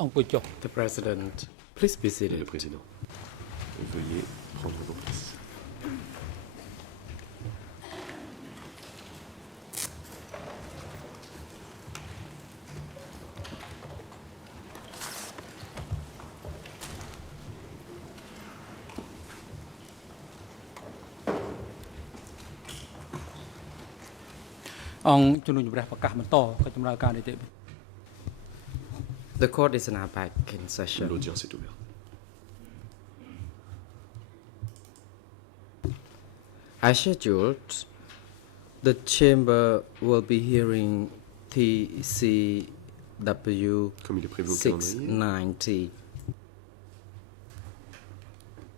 The President, please be Le seated. Président, veuillez prendre vos places. The court is now back in session. L'audience est ouverte. As scheduled, the chamber will be hearing TCW Comme il est prévu au calendrier, 690.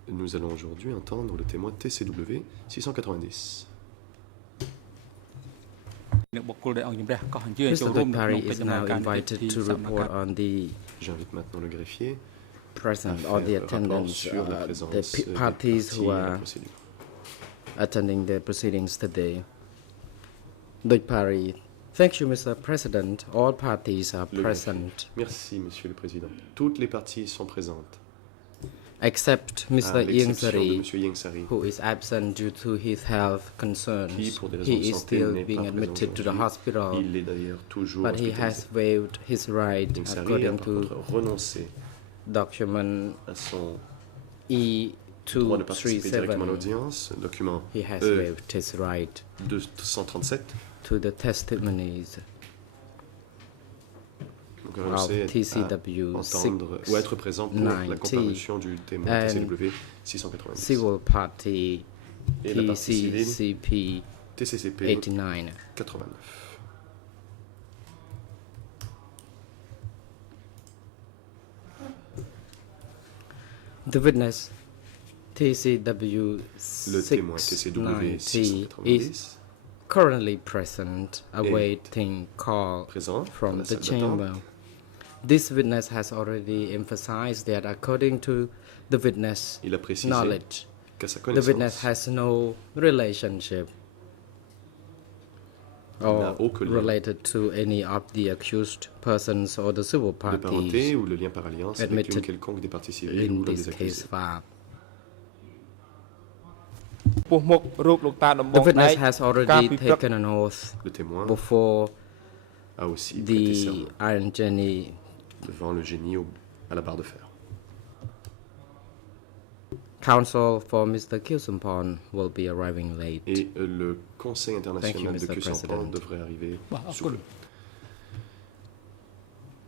nous allons aujourd'hui entendre le témoin TCW 690. Mr. Dukpari is now invited to report on the J'invite maintenant le greffier present à or the faire rapport attendance, sur la présence the des parties parties who à la are procédure. attending the proceedings today. Dukpari, thank you, Mr. President. All parties are Le present, Merci, Monsieur le Président. Toutes les parties sont présentes, except à Mr. l'exception de Ieng Monsieur Yengsari, who is absent due to his health concerns. qui, pour des raisons He de is santé, still n'est being pas présent admitted to the aujourd'hui. hospital, Il est d'ailleurs toujours but he has hospitalisé. waived his right Yengsari a according par to contre renoncé document à son droit de participer directement à E237. l'audience, document He has waived his right E237. to the testimonies Donc renoncé of TCW à entendre ou à être présent pour la comparution du témoin and TCW 690 civil party et la partie civile TCCP TCCP 89. 89. The witness TCW Le témoin TCW 690 is 690 currently present, awaiting call présent dans from la the salle chamber. d'attente. This witness has already emphasized that according to the witness Il a précisé knowledge, qu'à sa the witness connaissance, has no relationship or aucun lien related to any of the accused persons or the civil de parenté parties ou le lien par alliance avec admitted une quelconque des parties civiles in ou l'un this des case accusés. file. ពោះមុខរូបលោកតាដំបូ The ងដែ witness ក has កាល already ពីព្រឹក taken an oath Le témoin before a aussi prêté the serment Iron Jenny devant le génie à la barre de fer. counsel for Mr. Kyusumpon will be arriving late. Et le Conseil international de Mr. Kusampan President. devrait arriver sous peu.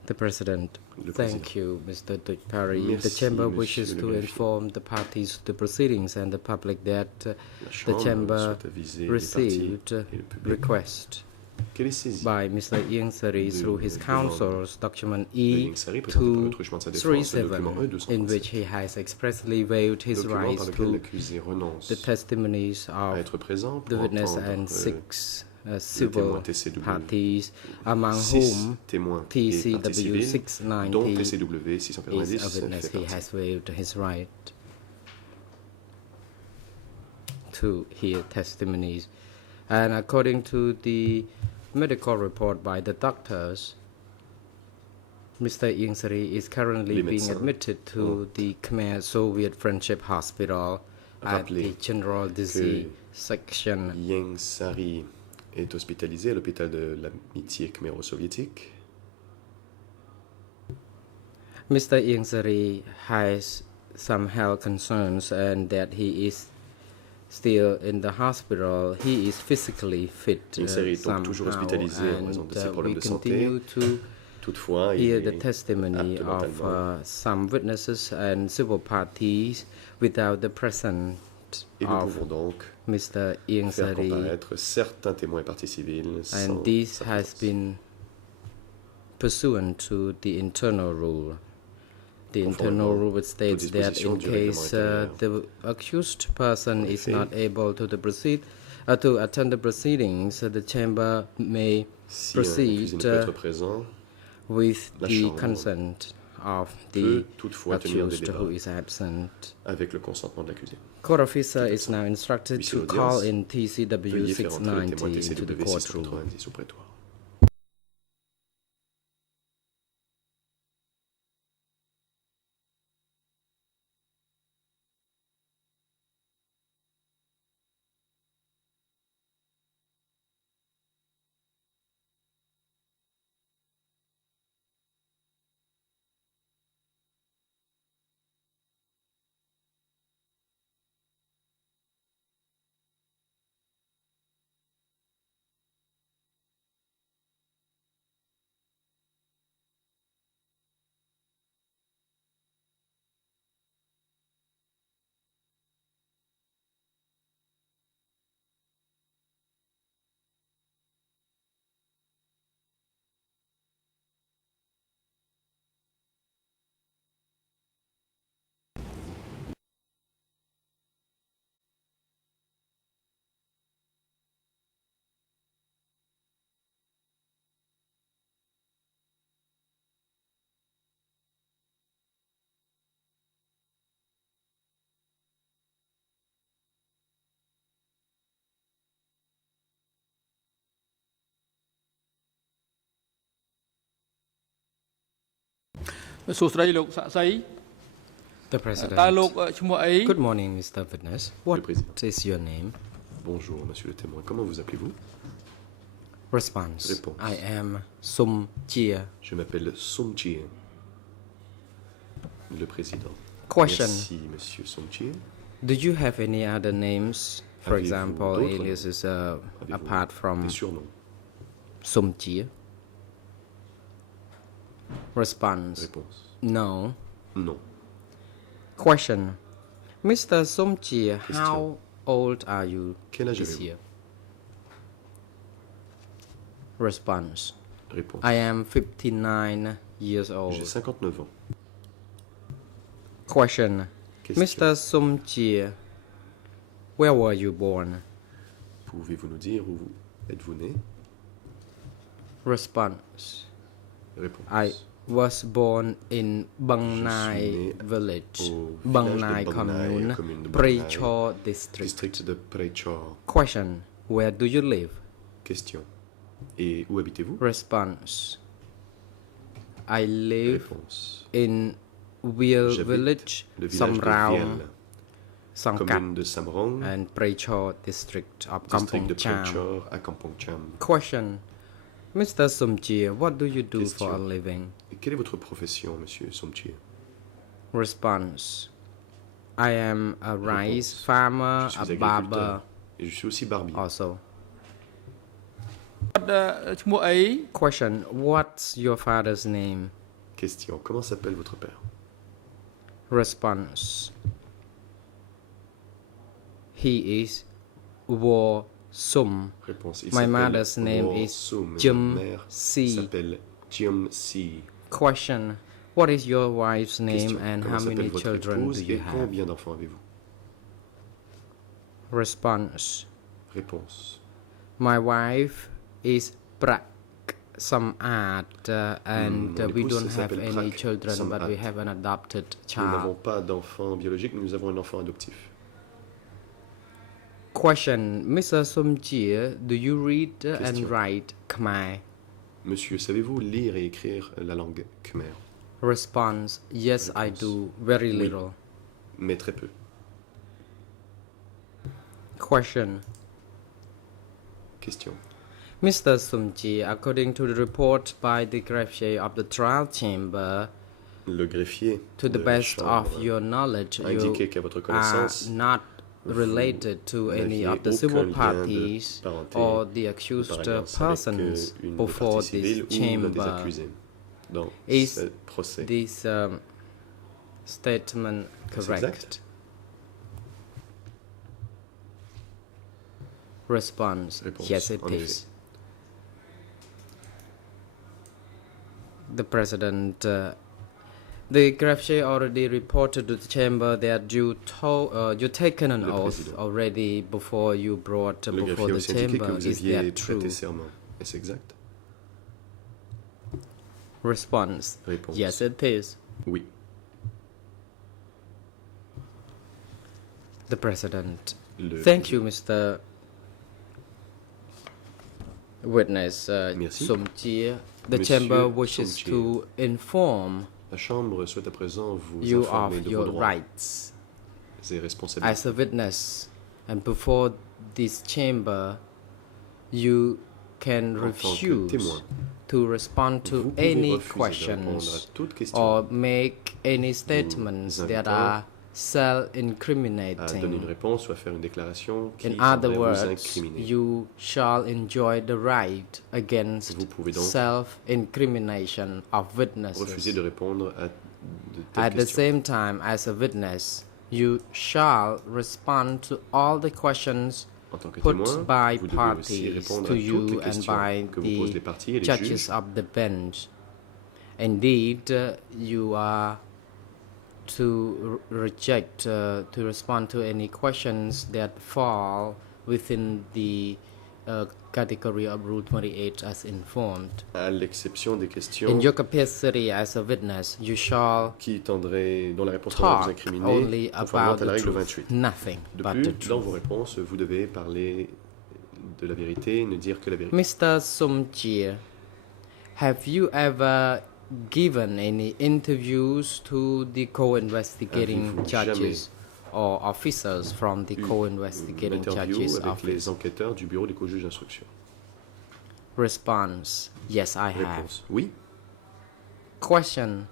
The President, Le thank you, Mr. Dukpari. The Merci, Chamber Monsieur wishes le to greffier. inform the parties to the proceedings and the public that La the Chambre Chamber souhaite aviser les parties received et le public request qu'elle est saisie by Mr. Ieng Sari de through his demande counsel's document de Ieng Sari présenté par le truchement de sa défense, le document E237, in which E237, he has expressly waived his document par rights lequel to l'accusé renonce the testimonies à of être présent the pour entendre and entendre 6 témoin civil TCW, parties, among 6 whom témoins et parties TCW civiles, dont 690 TCW is 690 a witness. fait He partie. has waived his right to hear testimonies. And according to the medical report by the doctors, Mr. Ieng Sari is currently Les being médecins admitted to the Khmer Soviet Friendship Hospital at the Rappelez General Disease Section. Ieng Sari est hospitalisé à l'hôpital de l'amitié khmero-soviétique. Mr. Ieng Sari has some health concerns and that he is still in the hospital. He is physically fit Ieng Sari est donc toujours somehow, hospitalisé en raison and de ses problèmes we de santé. continue to Toutefois, hear il the est testimony apte of mentalement some witnesses and civil parties without the presence et nous of pouvons donc Mr. Ieng faire Sari, comparaître certains témoins et parties civiles sans and this sa has présence. been pursuant to the internal rule. The internal Conformément rule states aux that dispositions in du règlement case intérieur. the accused person En is effet, not able to to attend the proceedings, the chamber may Si un accusé proceed ne peut être présent, with la the Chambre consent of the peut toutefois tenir des accused débats who is absent. avec le consentement de l'accusé. Court officer is now instructed Huissier to d'audience, call in TCW Veuillez faire entrer le témoin 690 into the TCW courtroom. 690 au prétoire. សួស្តីលោកសាក់សី The តើលោក President. ឈ្មោះអី Good morning, Mr. Witness. What Président. is your name? Bonjour, monsieur le témoin. Comment vous appelez-vous? Response. Réponse. I am Sum Jia. Je m'appelle Somchie. Le président. Question. Merci, monsieur Somchie. Do you have any other names? For Avez-vous example, d'autres aliases Avez-vous apart from Des surnoms. Sum Jia? Response. Réponse. No. Non. Question. Mr. Sum Jia, Question. how old are you Quel âge this avez-vous? year? Response. Réponse. I am 59 years J'ai old. 59 ans. Question. Question. Mr. Sum Jia, where were you born? Pouvez-vous nous dire où êtes-vous né? Response. Réponse. I was born in Bang Je suis Nai né village, au Bang village de Nai Bang Nai, commune, commune de Bang Prechor district. District de Prechor. Question. Where do you live? Question. Et où habitez-vous? Response. I live Réponse. in Wiel J'habite village, le village de Samraung, Viel, Sangkat, commune de Samrong, and Prechor district of district Kampong de Cham. Prechor à Kampong Cham. Question. Mr. Sumjia, what do you do for a Question. living? Et quelle est votre profession, monsieur Somchie? Response. I am a rice Réponse. farmer, Je a suis barber agriculteur et je suis aussi barbier. also. ឈ្មោះអី Question. What's your father's name? Question. Comment s'appelle votre père? Response. He is Wo Sum. Réponse. Il My s'appelle mother's name Wo is Sum. Ma Jum mère Si. s'appelle Jum Si. Question. What is your wife's name Question. and Comment how s'appelle many votre children épouse do you et have? combien d'enfants avez-vous? Response. Réponse. My wife is Prak Samat and Mon we épouse don't have s'appelle any Prak children but we Samat. have an adopted Nous n'avons child. pas d'enfant biologique, mais nous avons un enfant adoptif. Question. Mr. Somjia, do you read and Question. write Khmer? Monsieur, savez-vous lire et écrire la langue khmer? Response. Yes, I Réponse. do. Very Oui. little. Mais très peu. Question. Question. Mr. Sumji, according to the report by the greffier of the trial chamber, Le greffier to the de best chambre of your knowledge, a indiqué you qu'à votre are connaissance, not related to any n'aviez of the civil aucun lien de parties parenté or the de accused paralliance persons avec une before partie civile this ou l'un des chamber. accusés dans Is ce procès. This statement Est-ce correct? exact? Response. Réponse. Yes, it En is. effet. The President, the greffier already reported to the chamber that you taken an Le oath Président. already before you brought Le before greffier a the aussi indiqué que chamber. vous Is aviez that true? prêté serment. Est-ce exact? Response. Réponse. Yes, it is. Oui. The President. Le Thank you, Mr. Witness Merci. Somjia. The Monsieur chamber wishes Somjia. to inform La Chambre souhaite à présent vous you informer of de vos your droits rights. et responsabilités. As a witness, and before this chamber, you can En tant que refuse témoin, to respond to vous pouvez any refuser de répondre questions à toute question, or make any statements that invitant are à donner une self-incriminating. réponse ou à faire une déclaration qui In other tendrait à vous words, incriminer. you shall enjoy the right against Vous pouvez donc self-incrimination of Refuser witnesses. de répondre à de At telles the questions. same time, as a witness, you shall respond to all the questions En tant que put témoin, by vous devez aussi parties répondre to à toutes you les and questions by que vous posent les the parties et les judges juges. of the bench. Indeed, you are to reject, to respond to any questions that fall within the category of Rule 28 as informed. À l'exception des questions In your capacity as a witness, you shall qui tendraient, dont la réponse tendrait à vous talk incriminer, only conformément about à la the règle truth, 28. nothing De but plus, the dans vos truth. réponses, vous devez parler de la vérité, ne dire que la vérité. Mr. Somjia, have you ever given any interviews to the co-investigating Avez-vous judges or officers from the une co-investigating interview judges avec les office? enquêteurs du bureau des co-juges d'instruction? Response: Yes, I have. Réponse. Oui. Question: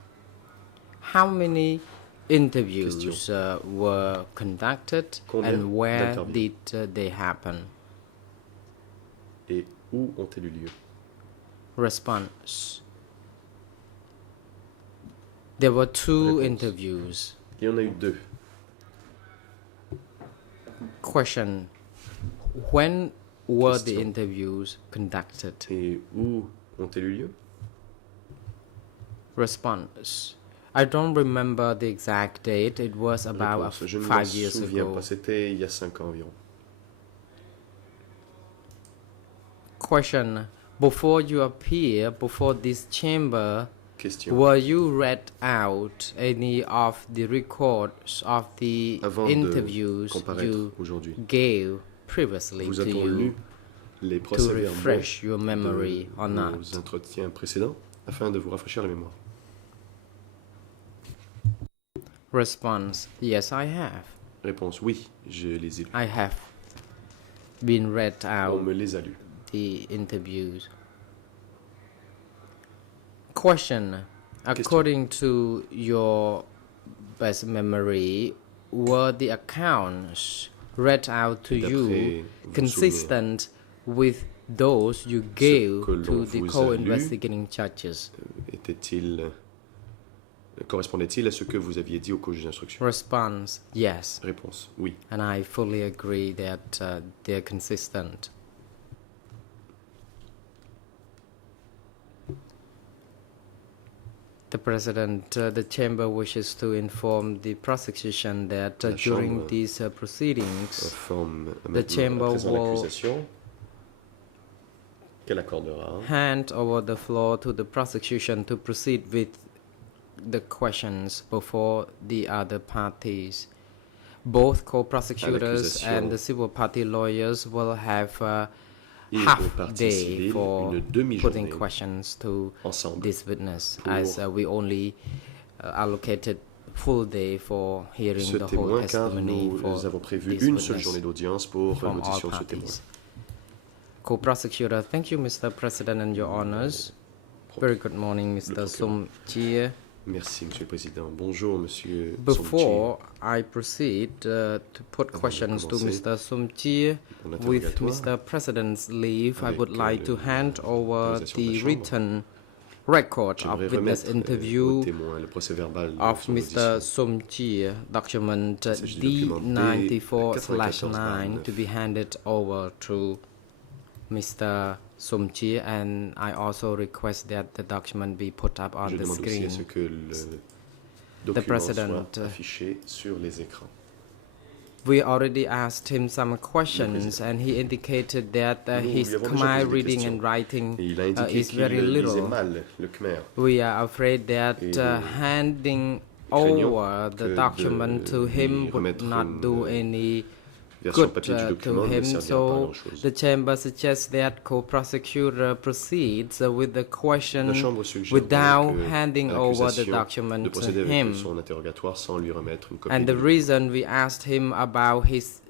How many interviews Question. were conducted Combien and where d'interviews? did they happen? Et où ont-elles eu lieu? Response: There were two Réponse. interviews. Il y en a eu 2. Question: When were the Question. interviews conducted? Et où ont-elles eu lieu? Response: I don't remember the exact date. It was about Réponse. Je ne me 5 years souviens ago. pas. C'était il y a 5 ans environ. Question: Before you appear before this chamber, Question. were you read out any of the records of the Avant de interviews comparaître you aujourd'hui, gave previously vous to a-t-on you lu les to procès-verbaux refresh your memory de or not? nos entretiens précédents afin de vous rafraîchir la mémoire? Response: Yes, I have. Réponse. Oui, je les ai lus. I have been read On out me les a lus. the interviews. Question: According to your best memory, were the accounts read out to Et you d'après vos consistent with those you gave que l'on to the vous a co-investigating judges? Correspondait-il à ce que vous aviez dit au co-juge d'instruction? Response: Yes, Réponse. Oui. and I fully agree that they're consistent. The President, the Chamber wishes to inform the prosecution that La during Chambre these proceedings, Informe the maintenant Chamber à présent will l'accusation qu'elle accordera hand over the floor to the prosecution to proceed with the questions before the other parties. Both co-prosecutors and the civil party lawyers will have et aux half parties day civiles for une putting demi-journée questions to ensemble this witness, pour as we only allocated full day for hearing ce the whole témoin car testimony nous for avons prévu this une seule witness journée d'audience pour from all l'audition de ce témoin. parties. Co-prosecutor: Thank you, Mr. President and Your Honors. Very good morning, Mr. procureur. Sum Chie. Merci, Monsieur le Président. Bonjour, Monsieur Before I proceed to put Avant de questions to commencer Mr. Sum Chie, mon with interrogatoire, Mr. President's leave, I avec, would like to hand over l'autorisation de la the Chambre, written record of j'aimerais witness remettre au interview témoin le procès-verbal de of son Mr. audition. Sum Chie, document s'agit du document D94/9 to be handed over to Mr. Sum Chie, and I also request that the document be put up on Je the demande aussi à ce screen. que le document President, soit affiché sur les écrans. We already asked him some questions, and he indicated that Nous his lui avons déjà Khmer posé des reading questions. and writing Et il a indiqué is qu'il very lisait little. mal le Khmer. We are afraid that Et handing craignons over que the de document to him lui would remettre not do une any version good papier du to document ne him. servira pas à So grand-chose. the chamber suggests that co-prosecutor proceeds with the La question Chambre suggère without donc handing à over the l'accusation document de to procéder avec him. son interrogatoire sans lui remettre une copie And du the document. reason we asked him about his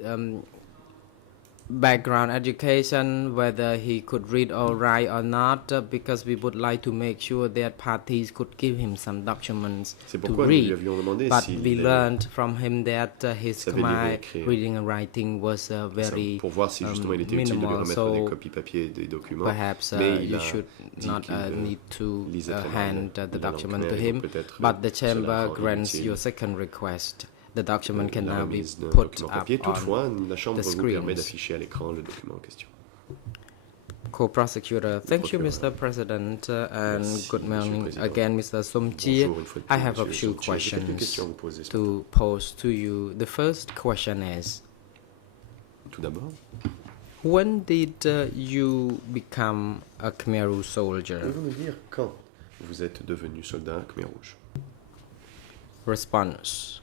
background education, whether he could read or write or not, because we would like to make sure that parties could give him some documents C'est to pourquoi nous lui read. avions demandé But s'il we learned from him that his savait lire et Khmer écrire. reading and writing was very pour voir si justement il était utile de lui minimal. remettre des So copies papier des documents. perhaps Mais il you a should dit not qu'il need to lisait très mal hand la the langue document khmer, to et him. donc peut-être But the cela chamber rend grants inutile your second request. The document can la now be remise d'un put document up papier. Toutefois, on la Chambre the vous permet screens. d'afficher à l'écran le document en question. Co-prosecutor, thank you, procureur. Mr. President, and Merci, good Monsieur le morning Président. again, Mr. Sum Chie. Bonjour une fois de I plus, have a Monsieur few Sum Chie. J'ai quelques questions questions à vous poser. to pose to you. The first question is, Tout d'abord, when did you become a Khmer Rouge soldier? pouvez-vous me dire quand vous êtes devenu soldat Khmer Rouge? Response: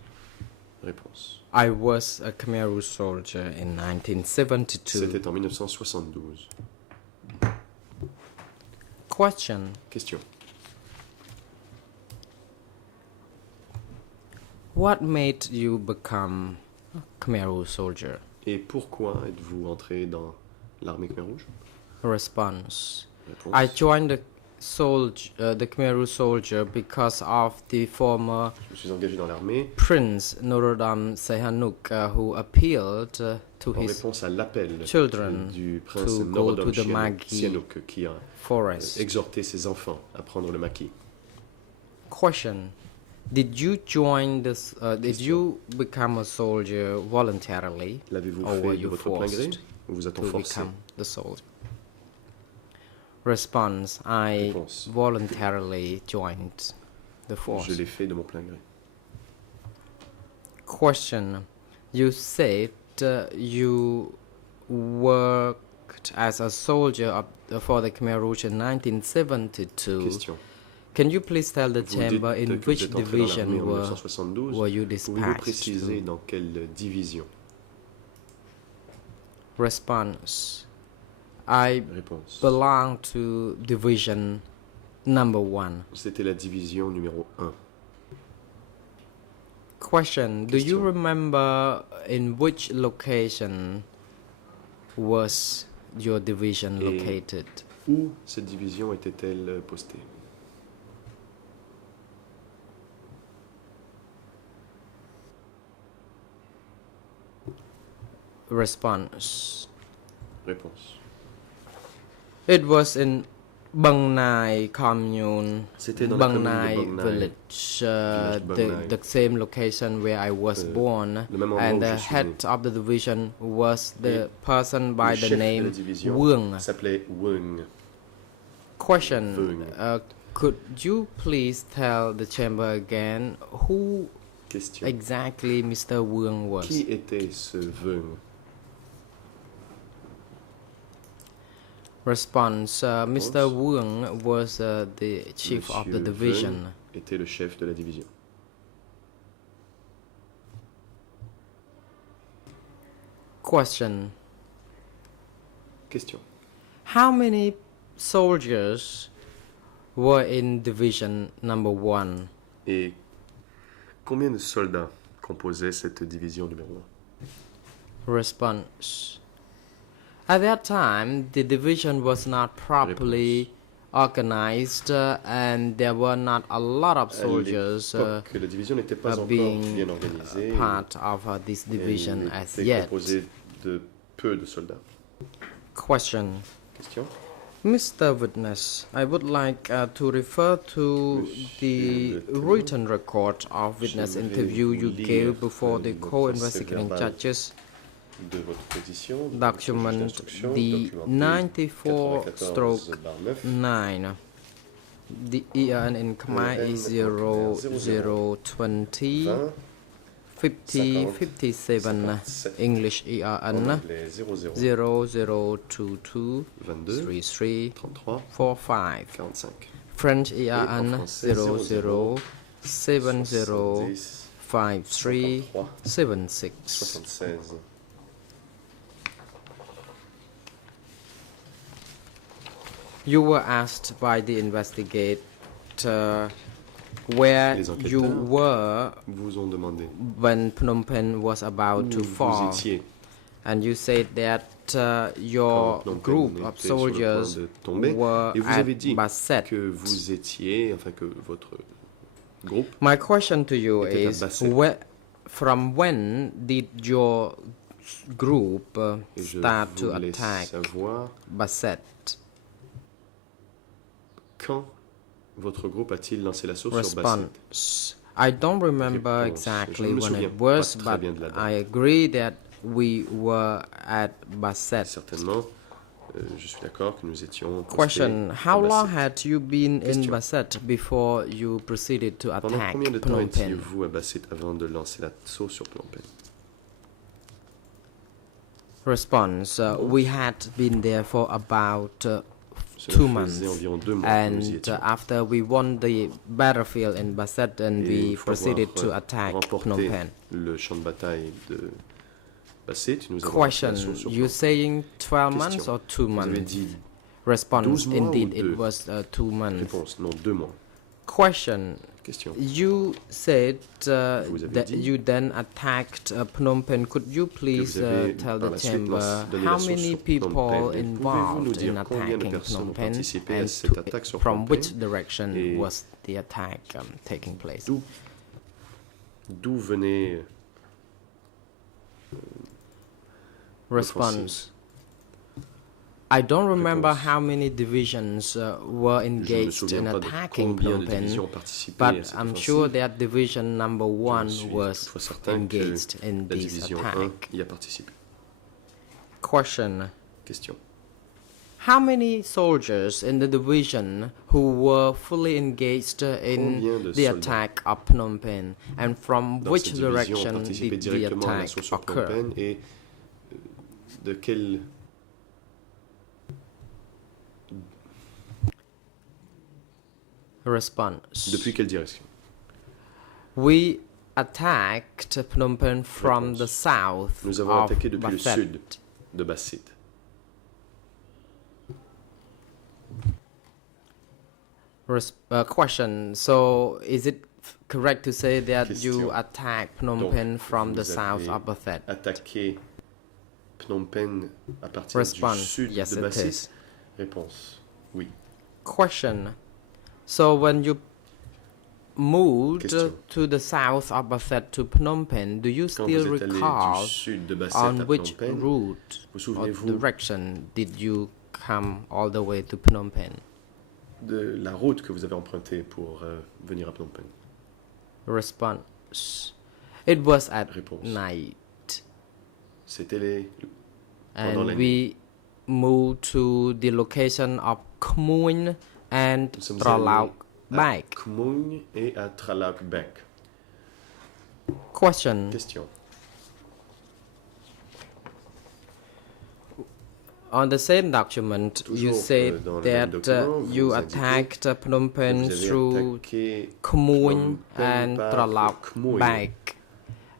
Réponse. I was a Khmer Rouge soldier in 1972. C'était en 1972. Question: Question. What made you become a Khmer Rouge soldier? Et pourquoi êtes-vous entré dans l'armée Khmer Rouge? Response. Réponse. I joined the Khmer Rouge soldier because of the former Je me suis engagé dans l'armée Prince Norodom Sihanouk, who appealed to en his réponse à l'appel children du prince to go to Norodom the Magi Sihanouk qui a forest. exhorté ses enfants à prendre le maquis. Question: Did you join this? Did you become a soldier voluntarily, L'avez-vous or were fait de you votre plein gré forced ou vous a-t-on to forcé? become the soldier? Response: I Réponse. voluntarily joined the force. Je l'ai fait de mon plein gré. Question: You said you worked as a soldier for the Khmer Rouge in 1972. Question. Can you please tell the Vous chamber dites in que vous which êtes entré dans l'armée division en 1972. were you Pouvez-vous dispatched préciser to? dans quelle division? Response: I Réponse. belong to division number 1. C'était la division numéro 1. Question: Do you Question. remember in which location was your division Et- located? Où cette division était-elle postée? Response: Réponse. It was in Bang Nai commune, C'était dans la Bang commune de Nai Bang Nai, village, village Bang Nai. the same location where I was born, le même endroit and où the je suis head né. of the division was the Et person by Le the chef de la name division Wung. s'appelait Wung. Question: Wung. Could you please tell the chamber again who Question. exactly Mr. Wung was? Qui était ce Wung? Response: Mr. Wung was the chief of the Monsieur division. Wung était le chef de la division. Question: Question. How many soldiers were in division number 1? Et combien de soldats composaient cette division numéro 1? Response: At that time, the division was not properly organized, and there were not a lot of soldiers À l'époque, la division n'était pas encore being bien organisée. part of this division Elle as était yet. composée de peu de soldats. Question: Question. Mr. Witness, I would like to refer to the Monsieur le written record of witness J'aimerais interview vous you lire, gave before the votre co-investigating procès-verbal judges, De votre position, de document votre juge d'instruction, the documenté 94/9. The ERN in Khmer is 0020 20, 50 57. 57. English en ERN anglais 00 0022 22 33 33 45. 45. French Et en ERN français, 00 70 70 53 76. 76. You were asked by the investigator where Les enquêteurs you were Vous ont demandé when Phnom Penh was about où to vous fall, étiez and you said that quand your Phnom Penh group était of sur le point soldiers de tomber. were Et vous at avez dit Basset. que vous étiez, enfin que votre groupe My question to you était à is, Basset. from when did your group Et je start to voulais attack savoir Basset? quand votre groupe a-t-il lancé l'assaut sur Basset. Response: I don't remember Réponse. exactly Je ne me when souviens it pas was, très but bien de la date. I agree that we were at Basset. Certainement, je suis d'accord que nous étions postés Question: à How long Basset. had you been in Question. Basset before you proceeded to Pendant attack combien de temps Phnom Penh? étiez-vous à Basset avant de lancer l'assaut sur Phnom Penh? Response: We had been there for about Cela 2 faisait months, environ 2 mois que nous y and étions. after we won the battlefield in Basset, and Et we une fois proceeded to avoir, attack remporté Phnom Penh. le champ de bataille de Basset, nous avons lancé Question: l'assaut sur You Phnom saying 12 months Question. or 2 Vous avez months? dit Response: 12 mois Indeed, ou deux? it was 2 months. réponse, non, 2 mois. Question: Question. You said Vous avez that dit you then attacked Phnom Penh. Could you please vous avez, tell par the la suite, chamber donné how l'assaut many sur Phnom people Penh? Pouvez-vous nous involved dire in combien de attacking personnes Phnom ont Penh participé à and cette attaque sur from Phnom which Penh? direction Et was the attack taking place? D'où venait Response. I don't remember Réponse. how many divisions were Je ne me engaged souviens in pas de attacking combien Phnom de Penh, divisions ont participé à but cette I'm offensive. sure that division number one suis was toutefois certain engaged que in la this division 1 attack. y a participé. Question. Question. How many soldiers in the division who were fully engaged in Combien de the soldats attack of Phnom Penh, and from dans which cette division ont direction participé did the directement à attack l'assaut sur Phnom occur? Penh et de quelle Response. depuis quelle direction? We attacked Phnom Penh from the south Nous avons of attaqué depuis le Bafet. sud de Bassit. Question. So, is it correct to say that you Question. attacked Phnom Donc, Penh from the vous south avez of Bafet? Attaqué Phnom Penh à partir Response. du sud Yes, de it Bassit? is. Réponse. Oui. Question. So, when you moved Question. to the south of Bafet to Phnom Penh, do you Quand still vous êtes allé recall du sud de Basset on à which Phnom Penh, route vous or souvenez-vous direction did you come all the way to Phnom Penh? de la route que vous avez empruntée pour venir à Phnom Penh? Response. It was at Réponse. night, C'était pendant la and nuit. we moved to the location of Khmuin and Nous sommes Tralauk allés à Bek. Khmuing et à Tralauk Bek. Question. Question. On the same document, you Toujours, said dans le même that document, vous you indiquez attacked Phnom Penh Vous avez through attaqué Khmuin Phnom Penh and par Tralauk Khmuing. Bek,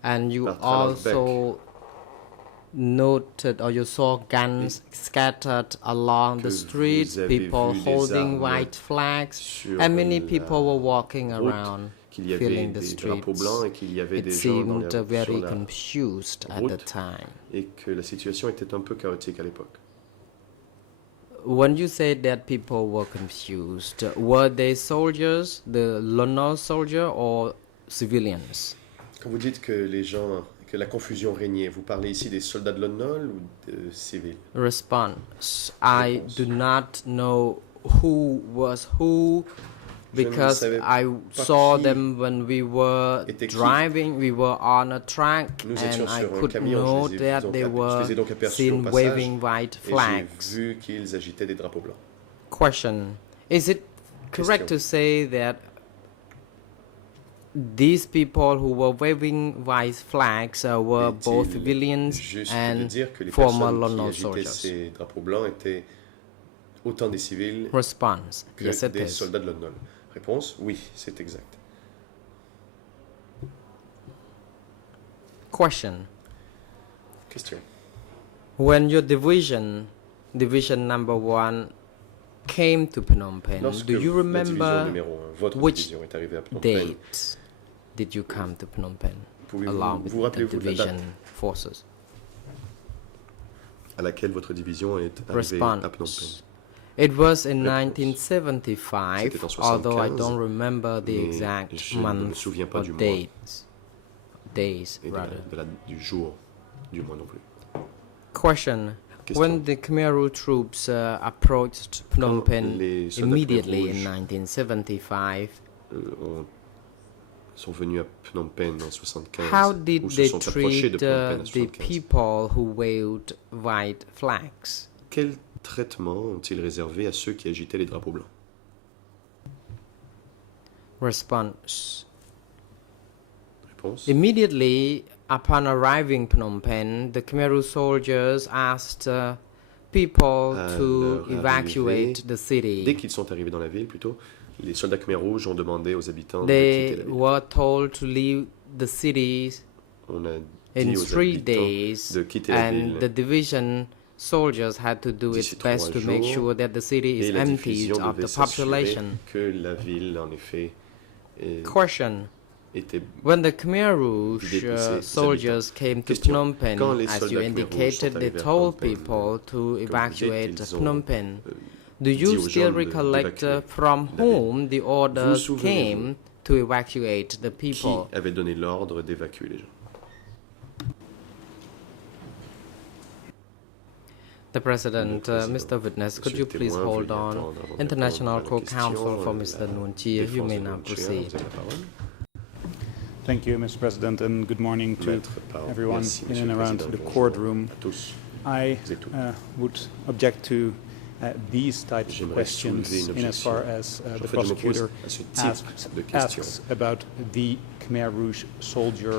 and you Par Tralauk Bek. also noted or you saw guns scattered along the Que streets, vous avez people vu des holding armes white flags, sur and many la people were walking route, around, qu'il y avait filling the des drapeaux streets. blancs et qu'il y avait It des gens dans seemed sur very la confused at the route. time. et que la situation était un peu chaotique à l'époque. When you said that people were confused, were they soldiers, the Lono soldier, or civilians? Quand vous dites que les gens, que la confusion régnait, vous parlez ici des soldats de l'ONU ou de civils? Response. I Réponse. do not know who was who Je ne because savais I pas saw qui them when we were était qui. driving, we were on a track, Nous and étions I sur un could camion, know je that they les were ai donc aperçus seen au passage waving white et j'ai flags. vu qu'ils agitaient des drapeaux blancs. Question. Is it correct Question. to say that these people who were waving white flags were Est-il both civilians juste de and dire que les former personnes qui Lono agitaient soldiers? ces drapeaux blancs étaient autant des civils Response. que Yes, it des is. soldats de l'ONU? Réponse, oui, c'est exact. Question. Question. When your division number 1, came to Phnom Penh, Lorsque do you la division remember numéro 1, votre which division est arrivée à Phnom Penh, date did you come to Phnom Penh pouvez-vous along with vous the rappelez-vous de la date division forces? à laquelle votre division est arrivée à Phnom Penh? Response. It was in Réponse. 1975, C'était en although I 75, don't remember the mais exact je ne me month souviens pas or du mois. days Et rather. du jour, du mois non plus. Question. Question. When the Khmer troops approached Phnom Quand Penh les soldats immediately Khmer in rouges, 1975, sont venus à Phnom Penh en 75, how did ou se they sont approchés de treat Phnom Penh en the 75. people who waved white flags? Quel traitement ont-ils réservé à ceux qui agitaient les drapeaux blancs? Response. Réponse. Immediately upon arriving Phnom Penh, the Khmer soldiers asked people À to leur evacuate arrivée, the city. Dès qu'ils sont arrivés dans la ville, plutôt, les soldats Khmer rouges ont demandé aux habitants de They quitter la ville. were told to leave the city On a in dit aux 3 habitants days, de quitter la and ville. the division soldiers had to do its D'ici best 3 to make jours, sure that the city is Et la emptied division of devait the s'assurer population. que la ville, en effet, et Question. était When the Khmer Rouge Vidé de ses soldiers came to Question. Phnom Penh, Quand les as soldats you Khmer Rouges indicated, sont they arrivés à told Phnom Penh, people to comme vous dites, evacuate ils ont, Phnom Penh. Do dit you aux still gens recollect d'évacuer from la ville. whom the orders souvenez-vous came to evacuate the qui people? avait donné l'ordre d'évacuer les gens? The President, Le président. Mr. Witness, could Monsieur you le please témoin, hold veuillez on? attendre avant de International répondre à la Co-Counsel question. for Mr. Nuon Chea, you Défense may de now Nuon Chea, proceed. vous avez la parole. Thank you, Mr. President, and good morning to Maître Pao, everyone merci, in Monsieur and le around Président. the Bonjour courtroom. à tous. I Vous êtes tous. would object to these types of J'aimerais questions soulever une in as far objection. as En the fait, je m'oppose prosecutor à ce type de questions. asks about the Khmer Rouge soldier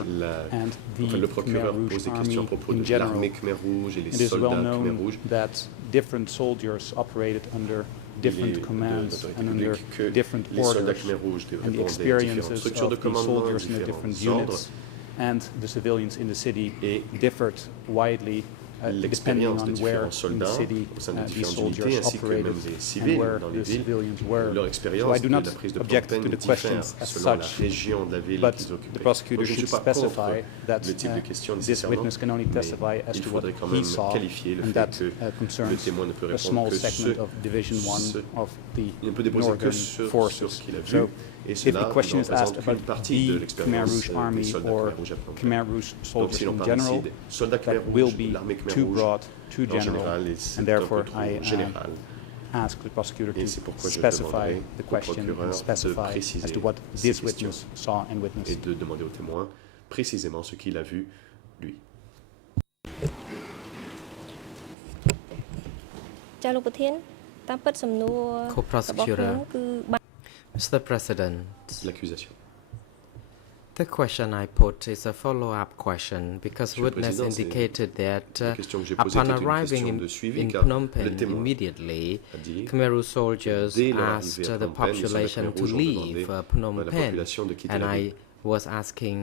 and the Enfin, le Khmer procureur Rouge pose des army questions à propos in de general. l'armée Khmer Rouge et les It is well soldats Khmer known Rouges. that different soldiers operated under Il est different de commands l'autorité and under publique que different les soldats orders, Khmer Rouges and the répondaient à différentes experiences structures de of the commandement, soldiers in the different différents ordres, units and the civilians in the city et differed widely depending l'expérience des on where différents in the soldats city au sein des these différentes soldiers unités ainsi que operated même des and civils where dans les the villes. civilians were. Leur So expérience I do de not la prise de object Phnom to Penh the diffère questions as selon la such, région de la ville but qu'ils the occupaient. prosecutor Donc, je ne should suis pas contre specify that le type de questions this nécessairement, witness can only mais testify as il to what faudrait quand he même saw, qualifier le and fait that que le concerns témoin ne peut a répondre small que segment ce- of Division 1 ce- of the il ne peut déposer que Northern sur Forces. ce qu'il a vu, So et if cela the question ne is asked représente about qu'une partie de the Khmer l'expérience Rouge des Army soldats or Khmer Rouges à Phnom Penh. Khmer Rouge Donc soldiers si l'on in parle ici general, des soldats Khmer that will Rouges, be de l'armée Khmer too Rouge, broad, too en general, général, et c'est and un therefore peu trop I général. ask the prosecutor Et to c'est pourquoi je specify demanderai the au question procureur and de specify préciser as to what ces this questions witness saw and et witnessed. de demander au témoin précisément ce qu'il a vu, lui. ចាលោកប្រធានតាមពិតសំណួររបស់ខ្ញុំគឺ Mr. President, L'accusation. the question I put is a follow-up question because Monsieur le witness Président, c'est indicated that la question que j'ai posée upon était une arriving question de suivi, in car Phnom le Penh témoin immediately, a dit Khmer Rouge soldiers dès leur asked arrivée à the Phnom Penh, les soldats population Khmer to Rouges ont leave demandé Phnom à la Penh, population de quitter and la I ville. was asking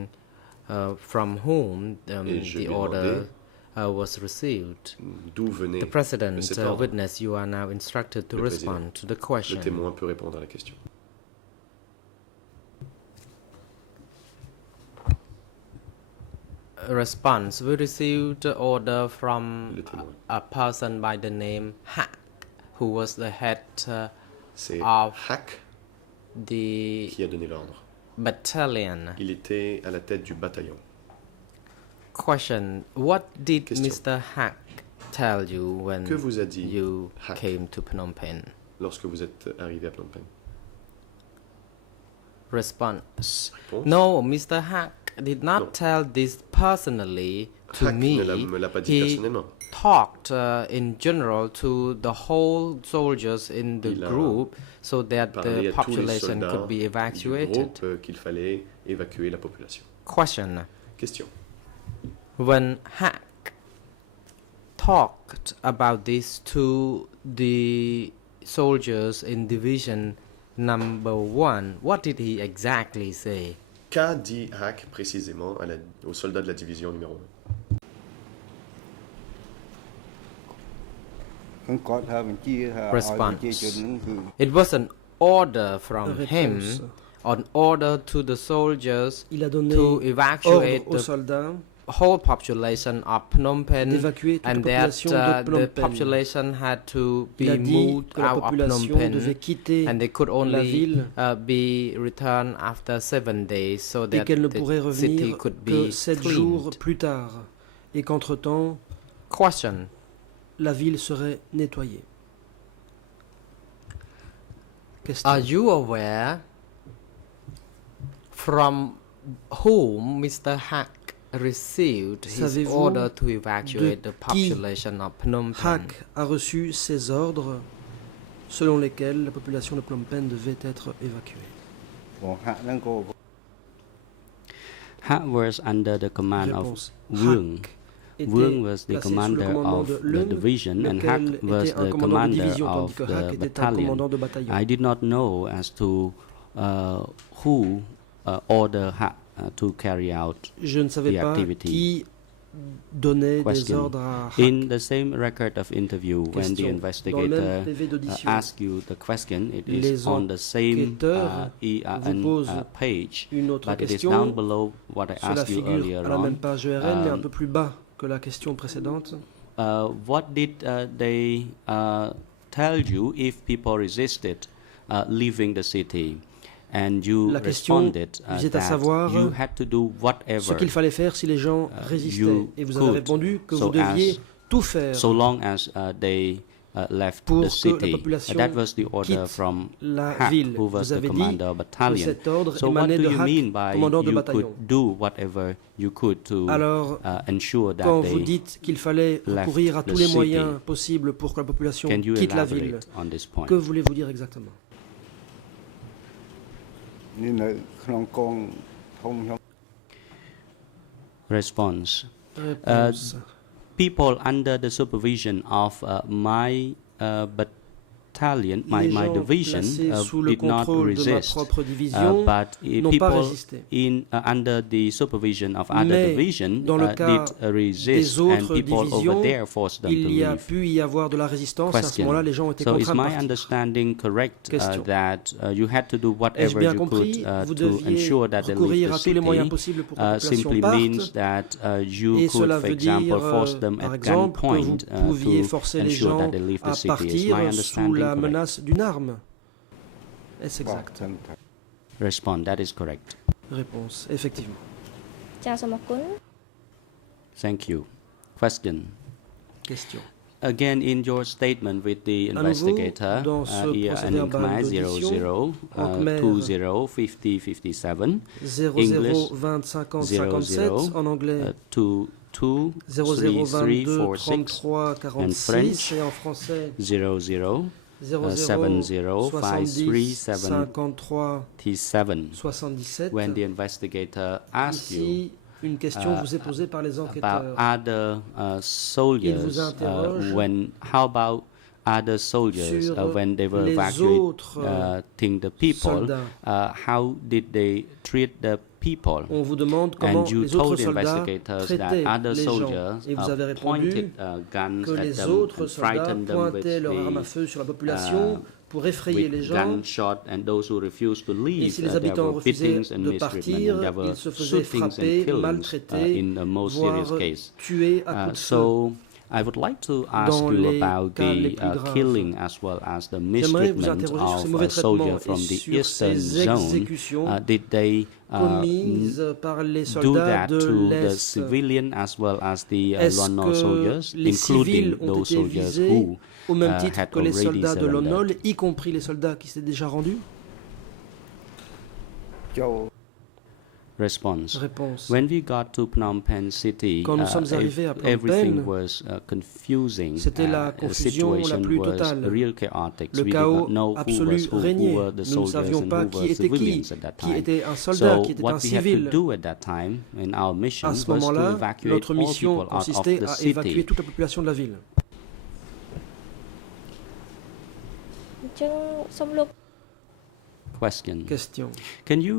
from whom Et je the lui ai order demandé was received. d'où venait The President, cet ordre. witness, you are now instructed to Le respond to the Le question. témoin peut répondre à la question. Response: we received the order from Le témoin. a person by the name Hak, who was the head C'est of Hak the qui a donné l'ordre. battalion. Il était à la tête du bataillon. Question: what did Question. Mr. Hak tell you when Que vous a dit you Hak came to Phnom Penh? lorsque vous êtes arrivé à Phnom Penh? Response: Réponse. no, Mr. Hak did not Non. tell this personally to Hak me. me l'a pas dit He personnellement. talked in general to the whole soldiers in the Il a group so that Parler the à tous les population soldats could be du evacuated. groupe qu'il fallait évacuer la population. Question: Question. when Hak talked about this to the soldiers in division number 1, what did he exactly say? Qu'a dit Hak précisément aux soldats de la division numéro 1? Response: it was an order from him, an order to the soldiers Il a donné to ordre evacuate aux the soldats whole population of Phnom Penh, d'évacuer toute and la that population de the Phnom Penh. population had to Il a be dit moved que la out of Phnom population devait Penh, quitter and they could la only ville be returned after 7 days so et that qu'elle ne the pourrait city revenir could que be 7 jours cleaned. plus tard et qu'entre-temps, Question: la ville serait nettoyée. Question. are you aware from whom Mr. Hak received his Savez-vous order to evacuate de the population of Phnom Penh? Hak a reçu ces ordres selon lesquels la population de Phnom Penh devait être évacuée. Hak was under the command of Réponse. Wung. Hak était Wung was the placé sous le commander commandement of de the Lung, division and Hak lequel was était un the commandant de commander division, tandis of que Hak the était un commandant de battalion. bataillon. I did not know as to who ordered Hak to carry out Je ne savais the pas activity. qui donnait des Question. ordres à Haq. In the same record of interview, when the Question. Dans le investigator même PV d'audition, asks you the question, it is les on the same enquêteurs vous posent page, une autre but it is question. down below what I Cela asked you figure earlier à la même on. page ERN, mais un peu plus bas que la question précédente. What did they tell you if people resisted leaving the city? And you La question responded visait à that savoir you had to do ce whatever qu'il fallait faire si les gens résistaient. you Et vous avez could, répondu que so vous deviez as- tout faire so long as they left pour the que la city. population That was the order quitte from la Haq, ville. who was Vous the avez dit commander of que battalion. cet ordre So what émanait do de you Haq, mean by commandant de you bataillon. could do whatever you could to Alors, ensure that quand vous they dites qu'il fallait left recourir à the tous les city, moyens possibles pour que la population can you quitte la ville, elaborate on this point? que voulez-vous dire exactement? នេះនៅក្នុងកងធំខ្ញុំ Response. Réponse. People under the supervision of my battalion, Les my gens division, placés sous le did not contrôle de ma resist. propre division But n'ont pas people résisté. under the supervision of other Mais division dans le cas did resist, des and autres people over divisions, there forced them to Il y a leave. pu y avoir de la résistance. À ce Question. moment-là, les gens ont été So is contraints de my partir. understanding correct Question. that you had to do Ai-je whatever bien you compris? could Vous to deviez ensure that they leave recourir the à tous les moyens city? possibles pour que la population Simply means parte. that you Et could, cela for veut dire, example, force them par at exemple, que vous gunpoint pouviez to forcer les ensure gens that they leave the à city. Is my partir sous understanding la correct? menace d'une arme. Est-ce បាទ exact? ចឹងថា Respond. That is correct. Réponse. Effectivement. ចាសូមអរគុណ Thank you. Question. Question. Again, in your statement with the nouveau, investigator, dans ce here and in procès-verbal Khmer d'audition, 00 en Khmer, 20 50 57 English 00 20 50 00, 57 en anglais 22 00 33 22 46 33 and 46 French et en français 00 00 70 70 53 53 77. 77. When the investigator asked you Ici, une question vous est posée par les about enquêteurs. other soldiers, interroge how about other soldiers sur when they were les autres evacuating the people, soldats. how did they treat the people? On vous demande comment And you les autres told the soldats investigators traitaient that other les gens. soldiers Et vous avez pointed répondu guns que at les them autres and soldats frightened them with pointaient leurs armes à the feu sur la population pour effrayer les with gens. gunshot, and those who refused to Et leave, si les there habitants were refusaient beatings and de mistreatment, partir, and there were ils se faisaient shootings and frapper, killings maltraiter, in the most serious voire case. tuer à coups de feu. So I would like to ask Dans you les about cas les the plus graves. killing as well as the J'aimerais vous mistreatment interroger sur ces mauvais of soldiers traitements from et the sur eastern ces zone. exécutions Did they commises par les do soldats that de to the l'Est. civilian as well as the Est-ce Lon Nol soldiers, que les civils including ont those été soldiers visés who au même titre had que les already soldats de Lon Nol, surrendered? y compris les soldats qui s'étaient déjà rendus? ចូល Response. Réponse. When we got to Phnom Penh city, Quand nous sommes arrivés à Phnom everything Penh, was confusing. c'était la The confusion la situation plus was totale. real chaotic. Le We did chaos not know absolu who régnait. were the Nous ne soldiers savions and pas who qui were était civilians at that qui time. était un soldat, So qui était un what we had to civil. do at that time in our mission À was ce to moment-là, evacuate notre all mission people out of consistait the à évacuer city. toute la population de la ville. អញ្ចឹងសូមលោក Question. Question. Can you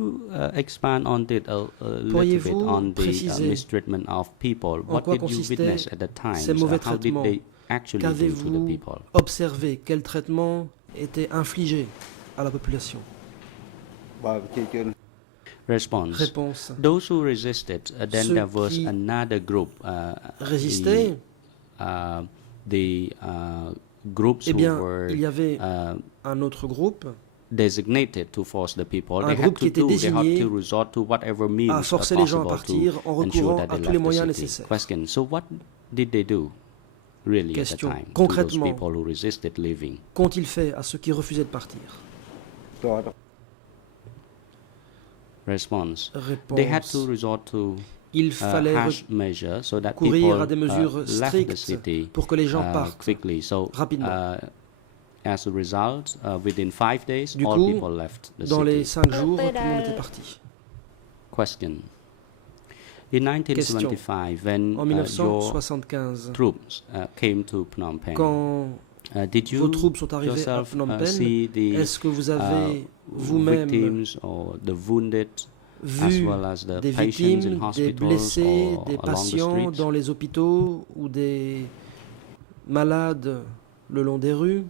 expand on it a little bit Pourriez-vous on the préciser mistreatment of people? en What quoi did you consistaient witness at the time? ces mauvais How did traitements? they actually do to the Qu'avez-vous people? observé? Quel traitement était infligé à la population? បើប្រជាជន Response. Réponse. Those who resisted, then Ceux there was qui another group. Résistaient? The groups Eh who bien, were il y avait un autre groupe designated to force the people. Un They groupe had qui était to do. They had désigné to resort to whatever means à forcer les gens à possible partir en to ensure recourant that à they tous les left the moyens city. nécessaires. Question. So what did they do? Really at the Question. time to those Concrètement, people who resisted leaving? qu'ont-ils fait à ceux qui refusaient de partir? តត Response. They had to Réponse. resort to Il fallait harsh measures so that recourir people à des mesures left the strictes city pour que les gens partent quickly. So rapidement. as a result, within 5 days, Du all coup, people left the Dans les city. 5 jours, tout le monde était parti. Question. In 1975, when En your 1975, troops came to Phnom Penh, quand did you vos troupes sont arrivées à yourself Phnom Penh, see the est-ce que vous avez vous-même victims or the wounded as vu well as the des patients in victimes, des hospitals blessés, or des along the patients streets? dans les hôpitaux ou des malades le long des rues?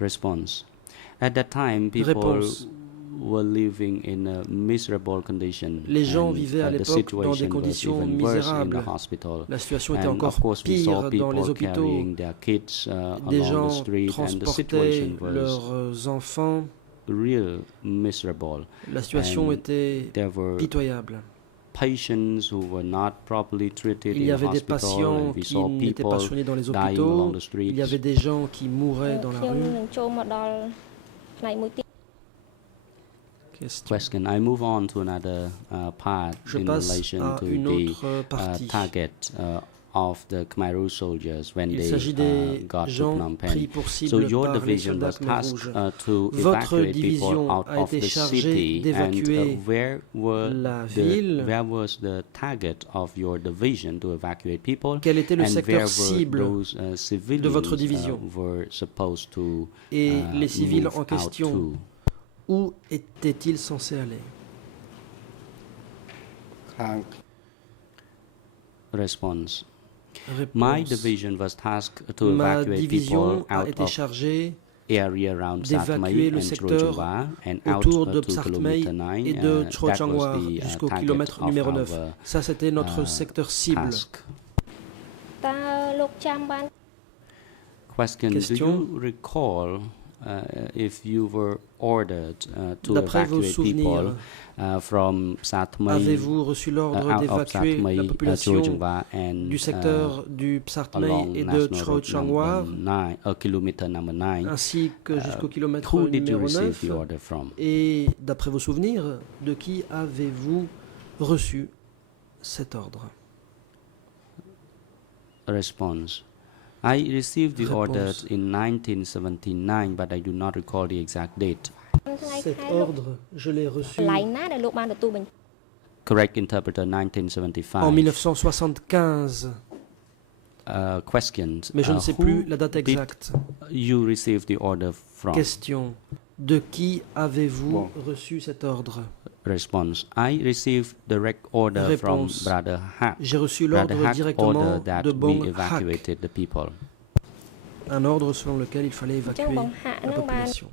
Response. At that time, people Réponse. were living in a miserable condition. Les gens and, vivaient à the l'époque dans des situation was conditions even worse in misérables. the hospital. La situation était And encore of course, we saw pire dans les people hôpitaux. carrying their kids Des along the gens street, and the transportaient situation was leurs enfants. real miserable. La situation And était there were pitoyable. patients who were not properly treated Il y in avait des hospital, patients and we qui saw n'étaient pas people soignés dans les dying along hôpitaux. the streets. Il y avait des gens qui mouraient dans la ខ្ញុំ rue. នឹងចូលមកដល់ផ្នែកមួយទៀត Question. Question. I move on to another part Je in passe relation à to une the autre partie. target of the Khmer Rouge soldiers when Il they s'agit des got to gens Phnom pris Penh. pour So cible your par les division soldats was Khmer tasked Rouges. to Votre evacuate division people out a of été the chargée city, and d'évacuer la ville. where was the target of your division to evacuate people? Quel était le and secteur where were cible those civilians de votre division? were supposed to Et les civils move en out question, to? où étaient-ils censés aller? ខាង Response. My Réponse. division was tasked to Ma evacuate division people a out été of chargée area around d'évacuer Satmai le and secteur Trojongwa and out autour de to Psartmei kilometer 9. et de That was Chrochangwar the jusqu'au target kilomètre of numéro our 9. Ça, c'était notre secteur cible. task. តើលោកចាំបាន Question. Question. Do you recall if you were ordered to D'après vos evacuate souvenirs, people from Satmai, avez-vous reçu l'ordre out of d'évacuer Satmai, la population Trojongwa and du secteur du Psartmei along et de National Road Chrochangwar, number 9, kilometer number 9? ainsi que jusqu'au kilomètre Who did you numéro receive 9? the order from? Et d'après vos souvenirs, de qui avez-vous reçu cet ordre? Response. I received the order Réponse. in 1979, but I do not recall the exact date. ថ្ងៃ Cet ខែលោក ordre, je l'ai reçu កន្លែងណាដែលលោកបានទទួលបញ្ជា Correct interpreter 1975. en 1975, Questions. mais je ne sais who plus la date did exacte. you receive the order from? Question. De qui avez-vous Bon. reçu cet ordre? Response. I received direct order Réponse. from Brother Hak. J'ai reçu Brother l'ordre Hak directement ordered that de we Bong Hak, evacuated the people. un ordre selon lequel il fallait អញ្ចឹង évacuer បងហាក់ la នឹងបាន population.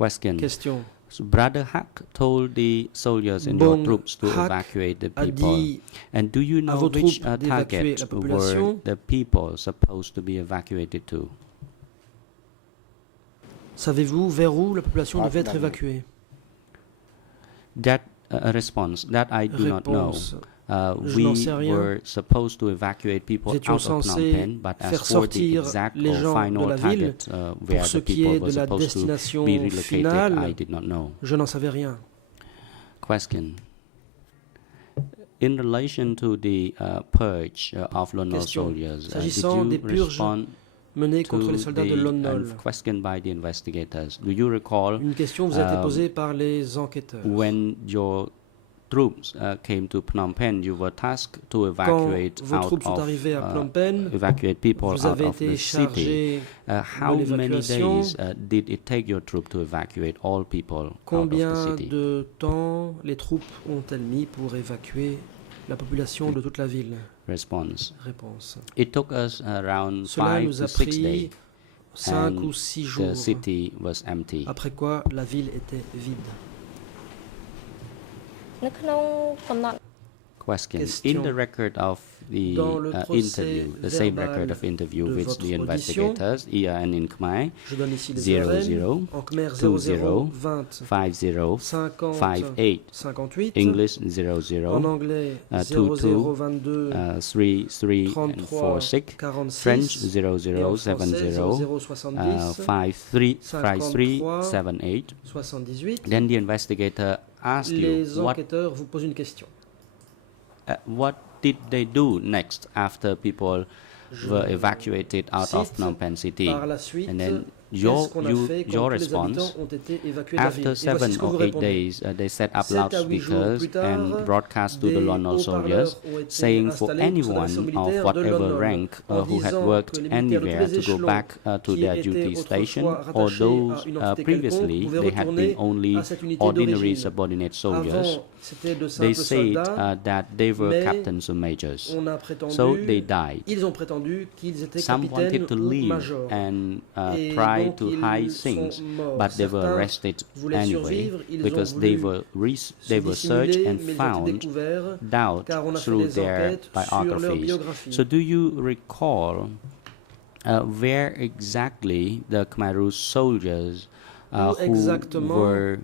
Question. Question. So Brother Hak told the soldiers and your Bong troops to Hak evacuate the A people. dit And do you à know vos which troupes d'évacuer target la were population? the people supposed to be evacuated to? Savez-vous vers où la population Ah, devait être finalement. évacuée? That response that I do not know. Réponse. Je We n'en sais rien. were supposed to evacuate people Nous étions out of Phnom censés Penh, but as faire for the sortir exact les or gens de final la ville, target where Pour ce the qui people est were de la supposed to destination be relocated, finale, I did not know. je n'en savais rien. Question. In relation to the purge of Lon Nol Question. soldiers, did S'agissant des you purges respond Menée to contre les soldats de Lon Nol. question by the investigators? Do you recall Une question vous a été posée par les enquêteurs. when your troops came to Phnom Penh, you were tasked to evacuate Quand vos out troupes sont of arrivées à Phnom Penh, evacuate people vous out avez of été the city. chargé How de many l'évacuation. days did it take your troop to evacuate all people out of the Combien city? de temps les troupes ont-elles mis pour évacuer la population de toute la ville? Response. Réponse. It took us around Cela 5 nous to a 6 pris days. 5 and ou 6 The jours, city was empty. après quoi la ville était vide. នៅក្នុងកំណត់ Question. Question. In the record of the Dans le procès interview, the same verbal record of interview de with votre the audition, investigators, and in Khmer, Je donne ici les 00, URL. En Khmer 00 20 50 50 58, 58. English En 00, anglais 22, 0022 33 and 33 46, 46. French Et en français 0070, 0070 53 53, 78. 78. Then the investigator asked you Les enquêteurs vous posent une question. what did they do next after people Je were evacuated out of cite, Phnom Penh city? Par la suite, And then Qu'est-ce qu'on a fait quand your tous les habitants response, ont été évacués de la ville? after Et voici 7 ce que vous or 8 répondez. days, they set up 7 à 8 jours loudspeakers plus tard, and broadcast to the des Lon Nol haut-parleurs soldiers, ont été saying for installés pour anyone s'adresser aux of militaires de whatever Lon Nol, rank en who had disant worked que les militaires de tous anywhere les to go échelons back to qui their étaient duty autrefois station, or rattachés those à une entité previously quelconque pouvaient they had been retourner only à cette unité ordinary d'origine. subordinate soldiers. Avant, c'était de They simples said soldats, that they were mais captains or majors. on a prétendu, So they died. ils ont prétendu qu'ils étaient Some capitaines wanted to ou leave majors. and Et try donc, to ils hide sont things, morts. but they were Certains arrested voulaient anyway survivre, ils because ont they voulu were se searched dissimuler, and mais ils ont été found découverts doubt car on a fait through des their enquêtes sur leur biographies. biographie. So do you recall where exactly the Khmer Rouge soldiers Où who exactement were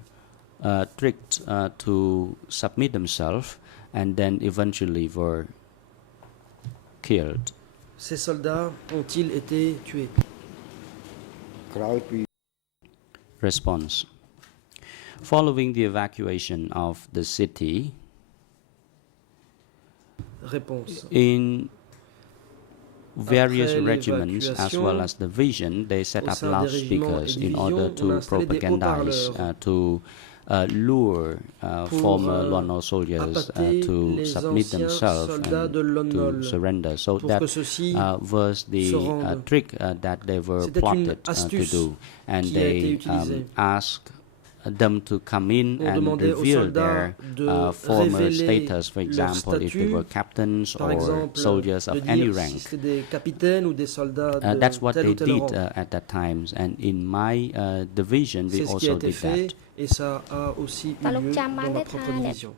tricked to submit themselves and then eventually were killed? Ces soldats ont-ils été tués? ក្រោយពី Response. Following the evacuation of the city, Réponse. in various Après regiments as l'évacuation, well as the division, they set au up sein des régiments loudspeakers et in order divisions, on a to installé des propagandize, haut-parleurs to lure pour, former Lon Nol soldiers appâter to les submit anciens themselves soldats and de Lon to Nol surrender. So pour that que ceux-ci was the se rendent. trick that they were C'était une plotted to astuce do, and qui a été they utilisée. asked them to come in On and demandait aux reveal soldats their de former révéler status, for leur example, if they statut, were captains par or exemple, soldiers de of dire any si rank. c'était des capitaines ou des soldats de That's what tel they ou tel did rang. at that time, and in my division we C'est ce qui a also été did fait that. et ça a aussi eu Par le lieu Chaman dans ma des propre Thanet. division.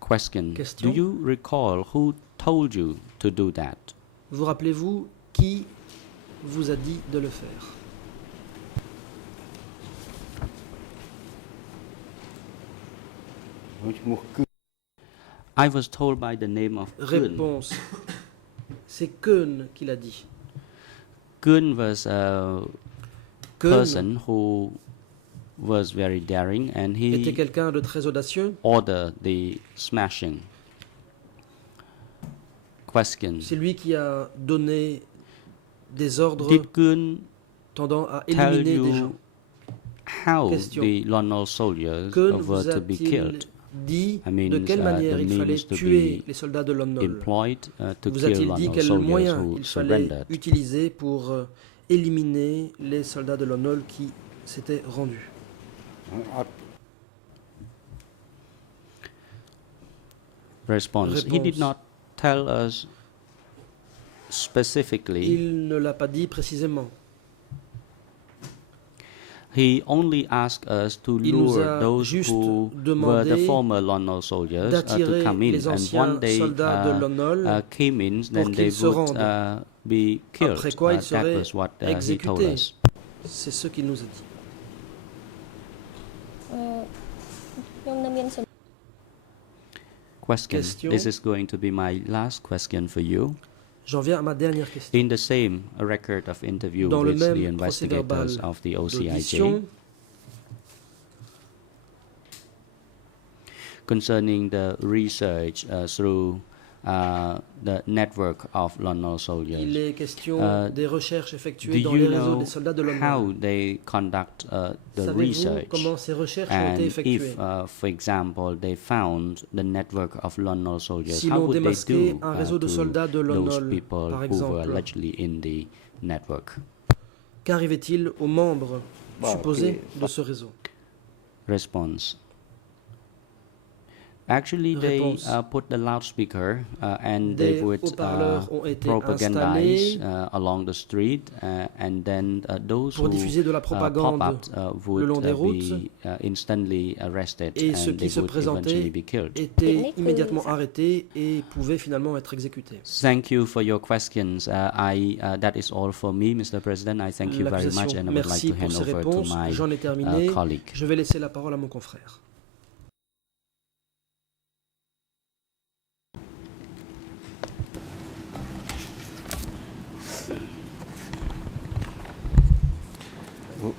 Question: Question. Do you recall who told you to do that? Vous rappelez-vous qui vous a dit de le faire?ឈ្មោះគឺ I was told by the name of Kun. Réponse. C'est Keun qui l'a dit. Kun was a Keun person who was very daring, and était he quelqu'un de très audacieux. ordered the smashing. Question: C'est lui qui a donné des ordres Did Kun tendant à tell éliminer des gens. you how Question. the Lon Nol soldiers Keun were vous to be a-t-il killed? dit I mean, de quelle manière the il fallait means to tuer be les soldats de Lon Nol? employed to Vous kill a-t-il Lon dit Nol quels soldiers moyens who il fallait surrendered? utiliser pour éliminer les soldats de Lon Nol qui s'étaient rendus? អត់ Response: He did Réponse. not tell us specifically. Il ne l'a pas dit précisément. He only asked us to Il nous lure a those juste who were the demandé former Lon Nol soldiers to d'attirer come in, les and anciens one day soldats de Lon Nol came in, then they qu'ils se would rendent. be killed. Après quoi ils That seraient was what he told exécutés. us. C'est ce qu'il nous a dit. ខ្ញុំនៅមានសំ Question. Question. This is going to be my last question for you. J'en viens à ma dernière question. In the same record of interview Dans le with the même procès-verbal investigators of the OCIJ d'audition concerning the research through the network of Lon Nol soldiers, il est question des recherches do effectuées dans les you réseaux know des soldats de Lon how Nol. they conduct the Savez-vous research? comment ces recherches ont And été effectuées? if, for example, they found the network of Lon Nol soldiers, Si how l'on would they démasquait do un réseau de soldats de Lon those Nol, people par who were exemple, allegedly in the network? qu'arrivait-il aux membres Bah, supposés ok. de ce réseau? Response. Actually, they Réponse. put the loudspeaker and they Des would haut-parleurs ont été propagandize installés along the street, and then those pour who diffuser de la pop propagande up would le long des routes. be instantly arrested, Et ceux and qui they se would présentaient eventually be killed. étaient Technique, immédiatement ça. arrêtés et pouvaient finalement être exécutés. Thank you for your questions. That is all for me, Mr. President. I thank you very much, L'accusation, and I would like merci to pour hand ces over to réponses. my J'en ai terminé. colleague. Je vais laisser la parole à mon confrère.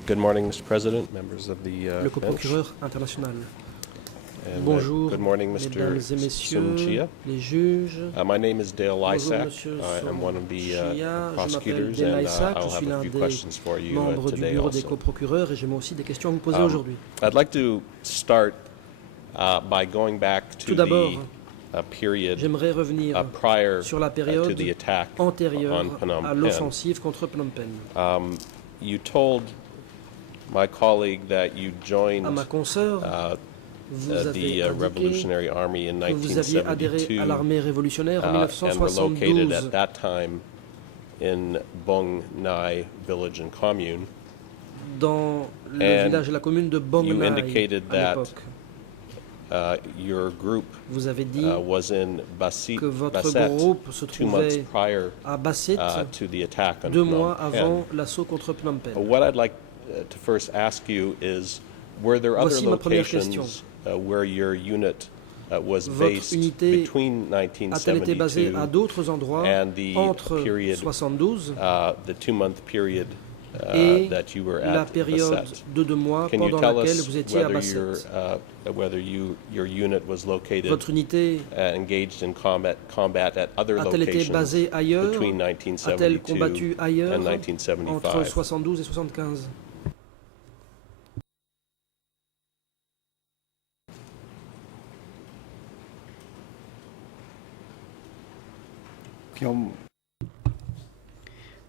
Good morning, Mr. President, members of the Le bench. co-procureur international. And, Bonjour, good morning, mesdames Mr. et messieurs, Sunjia. les juges. My name is Dale Bonjour, Lysak. monsieur I'm one of the Chia. Je m'appelle prosecutors, Dale and Lysak. I'll Je suis have l'un a few des questions for you membres du today bureau des also. coprocureurs et j'ai moi aussi des questions à vous poser Um, aujourd'hui. I'd like to start by going back Tout to d'abord, the period j'aimerais revenir prior sur la to période the attack antérieure on Phnom à Penh. l'offensive contre Phnom Penh. You told my colleague that you joined À ma consoeur, vous avez the indiqué Revolutionary Army in que vous aviez adhéré 1972 à l'armée révolutionnaire en and were located 1972 at that time in Bong Nai village and commune. dans le And village et la commune de Bong you Nai indicated à that l'époque. Your group Vous avez dit was in Basset que votre groupe se 2 months trouvait prior à Basset to the attack on 2 Phnom mois Penh. avant l'assaut contre Phnom Penh. What I'd like to first ask you is, were there other Voici ma première locations where your unit was Votre based unité between a-t-elle été basée 1972 à d'autres endroits and the entre period, 72 the 2-month period et that you were la at période Basset? de 2 mois Can you pendant tell laquelle us vous étiez à whether Basset? your unit was located Votre unité engaged in combat at other a-t-elle été locations basée ailleurs? between A-t-elle 1972 combattu ailleurs and entre 1975? 72 et 75?ខ្ញុំ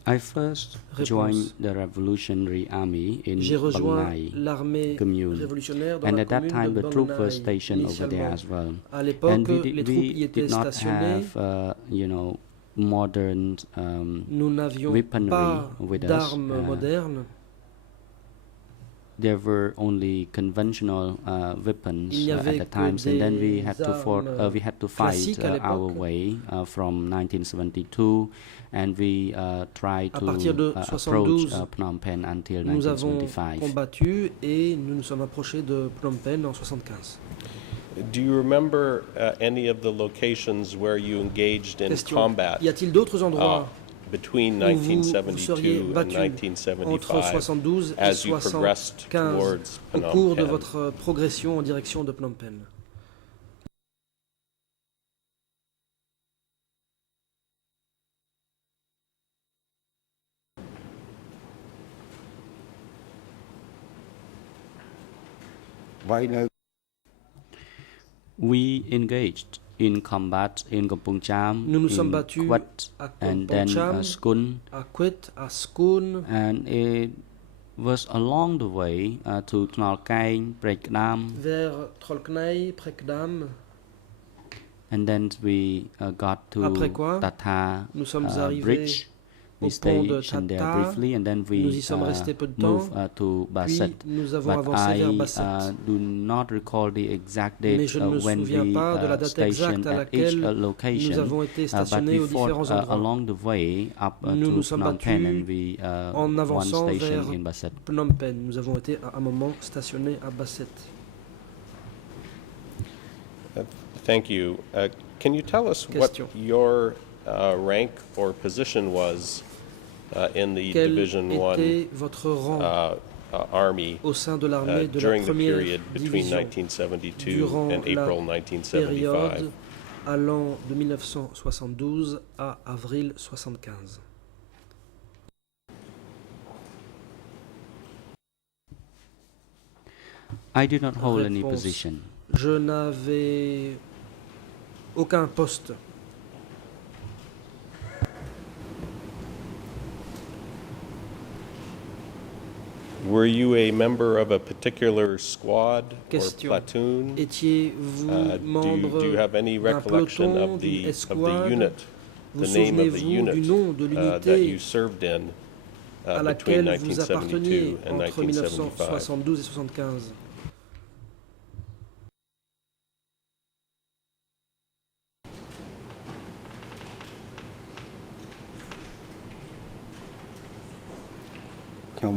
I first Réponse. joined the Revolutionary Army in J'ai rejoint Bangnai l'armée commune, révolutionnaire dans and la at that commune time de the troops were Bang Nai stationed over there as initialement. well. À l'époque, And les troupes y étaient did not stationnées. have, modern Nous n'avions weaponry pas with us. d'armes modernes. There were only conventional weapons Il n'y at avait the que times, and then we des had to fight classiques à our l'époque. way from 1972, and we tried À to partir de approach 72, Phnom Penh until Nous avons 1975. combattu et nous nous sommes approchés de Phnom Penh en 75. Do you remember any of the locations where you engaged in Question. combat Y a-t-il d'autres endroits between où vous seriez 1972 and battu entre 1975 72 et as you progressed 75 towards au Phnom cours de Penh? votre progression en direction de Phnom Penh?វាយនៅ We engaged in combat in Kampong Cham, Nous nous in sommes battus Quet, à and Kampong then Cham, Skun, à Quet, à Skun, and it was along the way to Knal Kaing, Prek Dam, vers Trolkney, Prekdam. and then we got to Après quoi, Tata nous sommes arrivés Bridge. We au pont de stayed there Tata. briefly, and then we Nous y sommes restés peu de temps, moved to Basset. Puis nous avons But avancé vers I Basset. do not recall the exact Mais date je ne me when souviens we pas de la date stationed exacte à at each laquelle location. nous avons été But stationnés we aux différents fought endroits. along the way up Nous to nous sommes Phnom Penh, and battus we en one avançant station vers in Basset. Phnom Penh. Nous avons été à un moment stationnés à Basset. Thank you. Can you tell us Question. what your rank or position was in the Quel Division 1 était votre rang Army au sein de l'armée de la during the première period between division 1972 durant and la April 1975? période allant de 1972 à avril 75? I did not hold any Réponse. position. Je n'avais aucun poste. Were you a member of a particular squad Question. or platoon? Étiez-vous Do you have any d'un recollection peloton, of d'une the escouade? unit, Vous the name of the souvenez-vous unit du nom de that l'unité you served in à between laquelle vous 1972 apparteniez and entre 1975? 1972 et 75?ខ្ញុំ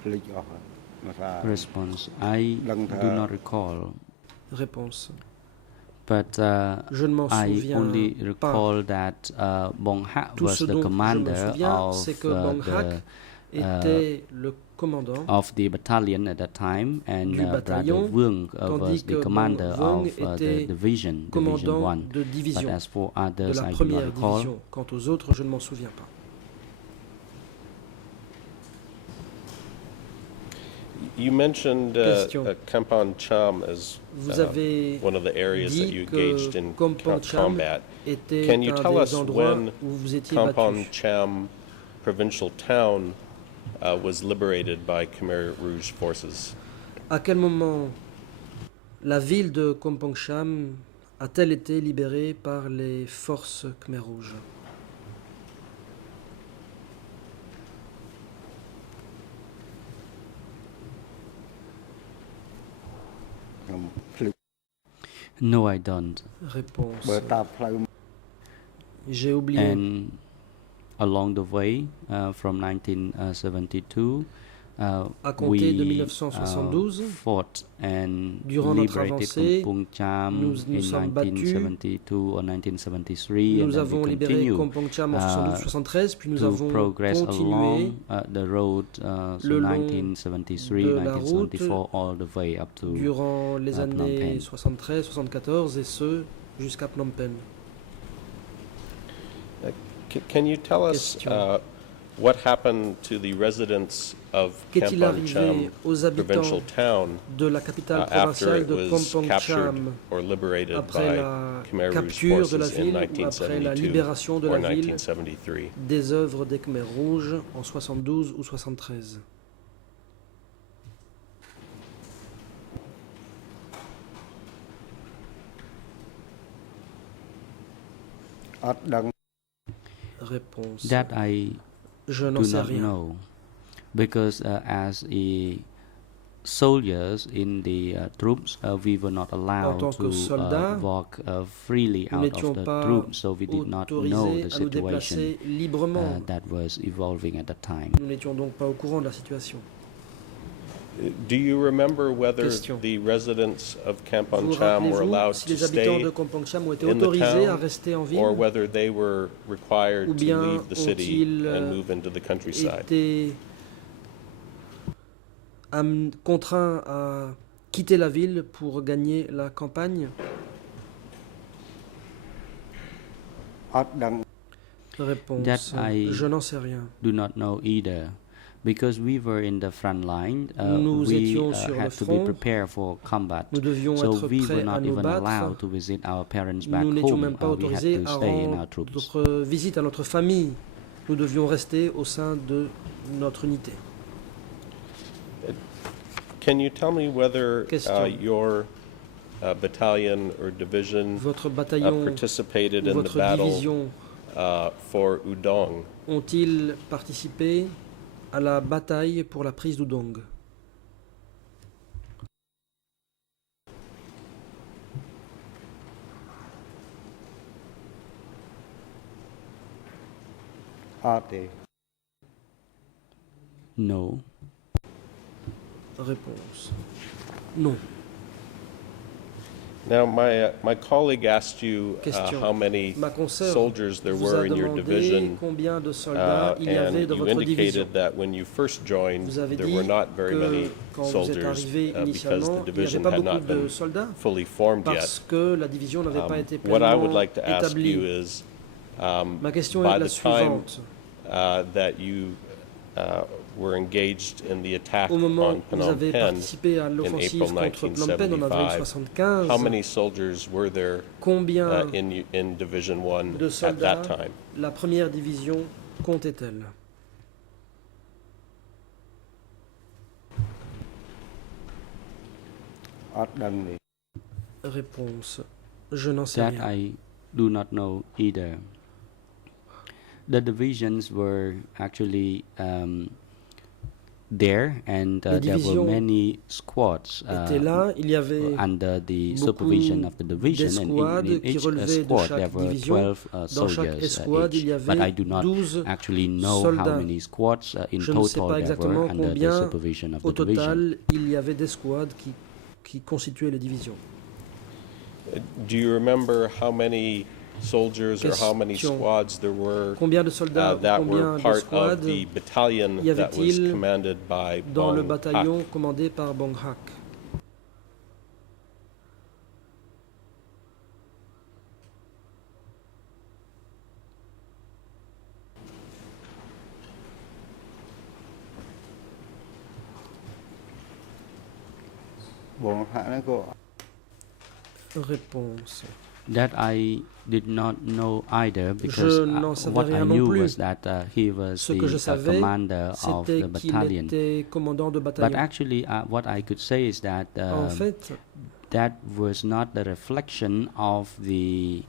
ភ្លេចអស់ហើយមកថា Response: I Lang do tha- not recall, Réponse. but Je ne m'en I souviens only pas. recall that Bong Ha Tout was ce the dont je me commander souviens, of c'est que Bong Hak the était le commandant of the battalion at that time, and du Brother bataillon, Wung was tandis the que commander Wung of the était division commandant 1. de But division, as for de others, la I do not première recall. division. Quant aux autres, je ne m'en souviens pas. You mentioned Question. Kampong Cham as Vous avez one of the areas that you dit engaged que in Kampong Cham combat. était Can you un tell us des endroits when où vous étiez Kampong battu. Cham provincial town was liberated by Khmer Rouge forces? À quel moment la ville de Kampong Cham a-t-elle été libérée par les forces Khmer Rouges? No, I don't. Réponse. បើតាមផ្លូវ J'ai oublié. And along the way, from 1972, À compter de we 1972, fought and durant notre liberated avancée, Kampong Cham nous in sommes battus. 1972 or 1973, and Nous then avons we libéré continue Kampong Cham en 72-73, puis nous to avons progress continué along the road le so long 1973, de la 1974, all the way up to durant les Phnom années Penh. 73, 74 et ce jusqu'à Phnom Penh. Can you tell us Question. what happened to the residents of Qu'est-il Kampong Cham arrivé aux provincial habitants town de la capitale after provinciale it de was Kampong captured Cham or liberated après by la Khmer Rouge capture de la forces in ville ou après la 1972 libération de or la ville 1973? des œuvres des Khmer Rouges en 72 ou 73?អត់ដឹង Réponse. That I Je n'en do sais not rien. know, because as a soldiers in the troops, we were not allowed tant to que soldats, walk freely Nous out n'étions of the pas troops, so we did not know autorisés the à nous déplacer situation librement. that was evolving at that time. Nous n'étions donc pas au courant de la situation. Do you remember whether Question. the residents of Kampong Vous Cham were rappelez-vous allowed si to les habitants stay de Kampong Cham ont été in the autorisés à town, rester en or ville whether they were required ou to bien leave the city ont-ils and move into the countryside? été contraints à quitter la ville pour gagner la campagne? អត់ដឹង Réponse. That I- Je n'en sais rien. Do not know either, because we were in the front line. Nous We étions sur had le to be front. prepared for combat. Nous devions So être we were prêts à not nous even battre. allowed to visit our parents back Nous n'étions home. même pas We had autorisés to à stay in our rendre troops. notre visite à notre famille. Nous devions rester au sein de notre unité. Can you tell me whether Question. your battalion or division Votre bataillon participated ou in the votre battle division for Udong? ont-ils participé à la bataille pour la prise d'Udong?អត់ទេ No. Réponse. Non. Now, my colleague asked you Question. how many Ma consoeur soldiers there vous were a in your demandé division, combien de soldats il y avait and dans you votre division. indicated that when you first joined, Vous avez there dit were not very many que quand vous êtes soldiers arrivé because initialement, the il n'y avait division pas had beaucoup not de been soldats fully formed yet. parce que la division n'avait pas été What I would pleinement like to ask you établie. is, Ma question by est la the time suivante. that you were engaged in the attack Au moment on où vous Phnom avez Penh participé à in l'offensive April contre Phnom Penh en avril 1975, 1975, how many soldiers were there combien in Division 1 de at that soldats time? la première division comptait-elle?អត់ដឹងទេ Réponse. Je n'en sais That rien. I do not know either. The divisions were actually there, and Les there were divisions many squads Était là, il y avait under the beaucoup supervision of the division, and d'escouades in qui each relevaient de squad chaque there were division. 12 Dans chaque soldiers escouade, il y each. But I avait do not 12 actually know how soldats. many squads in Je ne sais total pas there exactement were under the combien, supervision of au the division. total, il y avait des squads qui constituaient les divisions. Do you remember how many soldiers or how many Question. squads there were Combien de soldats, that combien were de part of squads the battalion y that was avait-il commanded by dans le Bong bataillon Hak? commandé par Bong Hak? Bon hạ nó có Réponse. That I did not know either because Je n'en savais what I rien non knew plus. was that he was Ce que je the savais, commander of c'était the qu'il battalion. était commandant de But bataillon. actually, what I could say is that En fait, that was not the reflection of the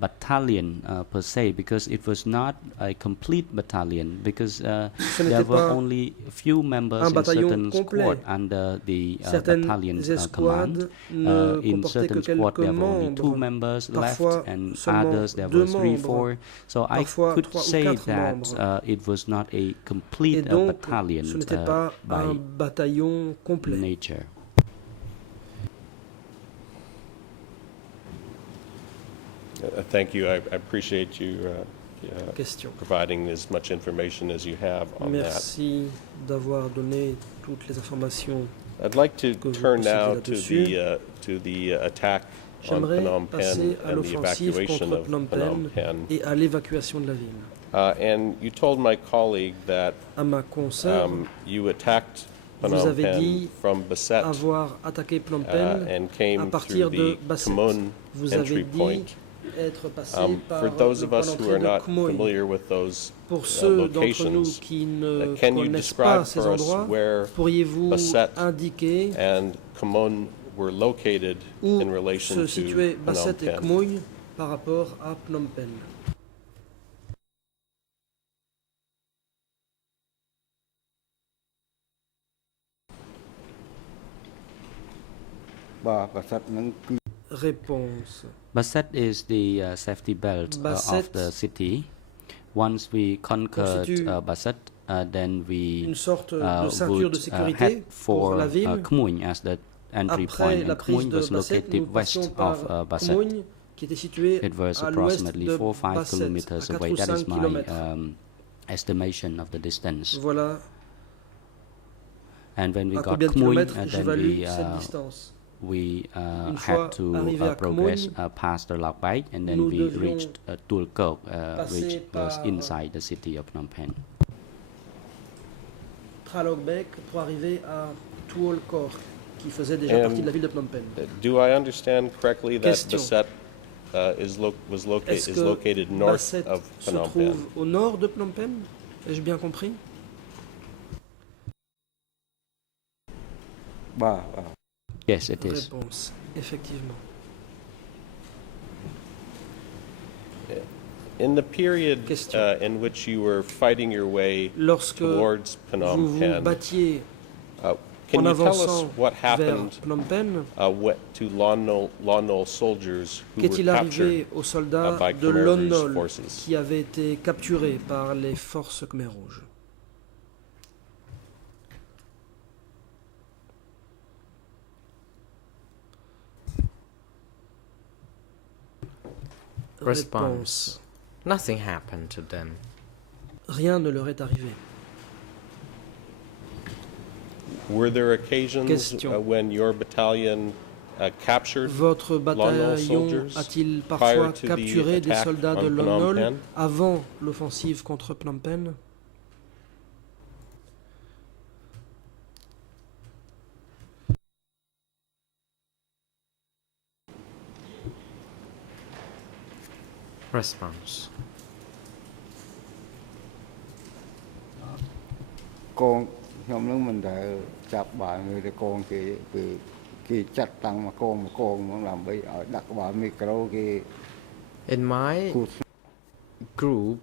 battalion per se, because it was not a complete battalion, because ce there n'était were pas only a few members un in bataillon certain complet. squad under the Certaines battalion's escouades command. ne In comportaient que certain squad, quelques there were only two membres, members left, parfois and seulement others there deux were three, membres, four. So I parfois could 3 ou say 4 that membres. it was not a Et complete donc, battalion ce n'était pas un by bataillon complet. nature. Thank you. I appreciate you Question. providing as much information as you have on that. Merci d'avoir donné toutes les informations. I'd like to que vous turn possédez now là-dessus. to the attack on J'aimerais Phnom Penh passer à and the l'offensive evacuation contre of Phnom Phnom Penh Penh. et à l'évacuation de la ville. And you told my colleague that À ma consoeur, you attacked vous Phnom avez Penh dit from Basset avoir attaqué Phnom Penh and à came through partir de the Basset. Khmun Vous avez entry dit point. être passé par For those le of point us who d'entrée are de not Khmoy. familiar with those Pour ceux d'entre nous locations, qui ne can you connaissent pas describe ces for us endroits, where pourriez-vous Basset indiquer and Khmun were located où in relation se to situaient Phnom Basset et Penh? Khmoy par rapport à Phnom Penh? bà sạch nó cứ Réponse. Basset is the safety belt of Basset the city. Once we conquered constitue Basset, then we une sorte de ceinture de would sécurité head pour for la ville. Khmuiň as the entry Après point. la And prise Khmuiň de was Basset, nous located passions west par of Basset. Khmoy, qui était situé It was à l'ouest approximately de 4 or 5 Basset, kilometers à 4 away. ou That 5 is my kilomètres. estimation of the distance. Voilà And when we à got combien de Khmuiň, kilomètres then j'évalue cette distance. we Une fois had to arrivé à progress Khmuiň, past the Lakbek, and then nous we devions reached Tulkok, passer which was par inside the city of Phnom Penh. Tralogbek pour arriver à Tuol Kor, qui faisait déjà And partie de la ville de Phnom Penh. Do I understand correctly that Question. Basset Est-ce is que located north Basset of se Phnom trouve Penh? au nord de Phnom Penh? Ai-je bien compris? bà Yes, it is. Réponse. Effectivement. In the period Question. in which you were fighting your way Lorsque towards vous Phnom vous Penh, battiez can en you tell us avançant what vers happened Phnom Penh, to Lon Nol soldiers who were qu'est-il arrivé captured aux soldats by de Khmer Lon Rouge Nol forces? qui avaient été capturés par les forces Khmer Rouges? Response. Nothing happened to them. Rien ne leur est arrivé. Were there occasions Question. when your battalion captured Votre Lon Nol bataillon soldiers a-t-il prior parfois to the capturé des attack soldats de on Lon Phnom Nol Penh? avant l'offensive contre Phnom Penh? Response. កងខ្ញុំនឹងមិនដែលចាប់បានngườiតែកងគេចាត់តាំងមកកងហ្មងដើម្បីឲ្យដាក់ក្បាលមីក្រូគេ In my គូ group,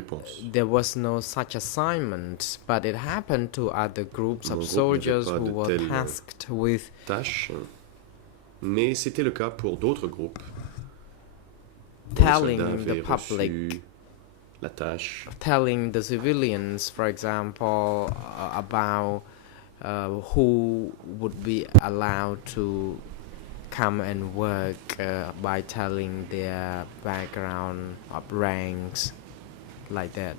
Réponse. there was no such assignment, but it happened to other groups Mon of groupe n'avait soldiers pas who de were telle tasked with Tâche. Mais c'était le cas pour d'autres groupes. Les telling soldats the avaient public, reçu la tâche telling the civilians, for example, about who would be allowed to come and work by telling their background of ranks like that.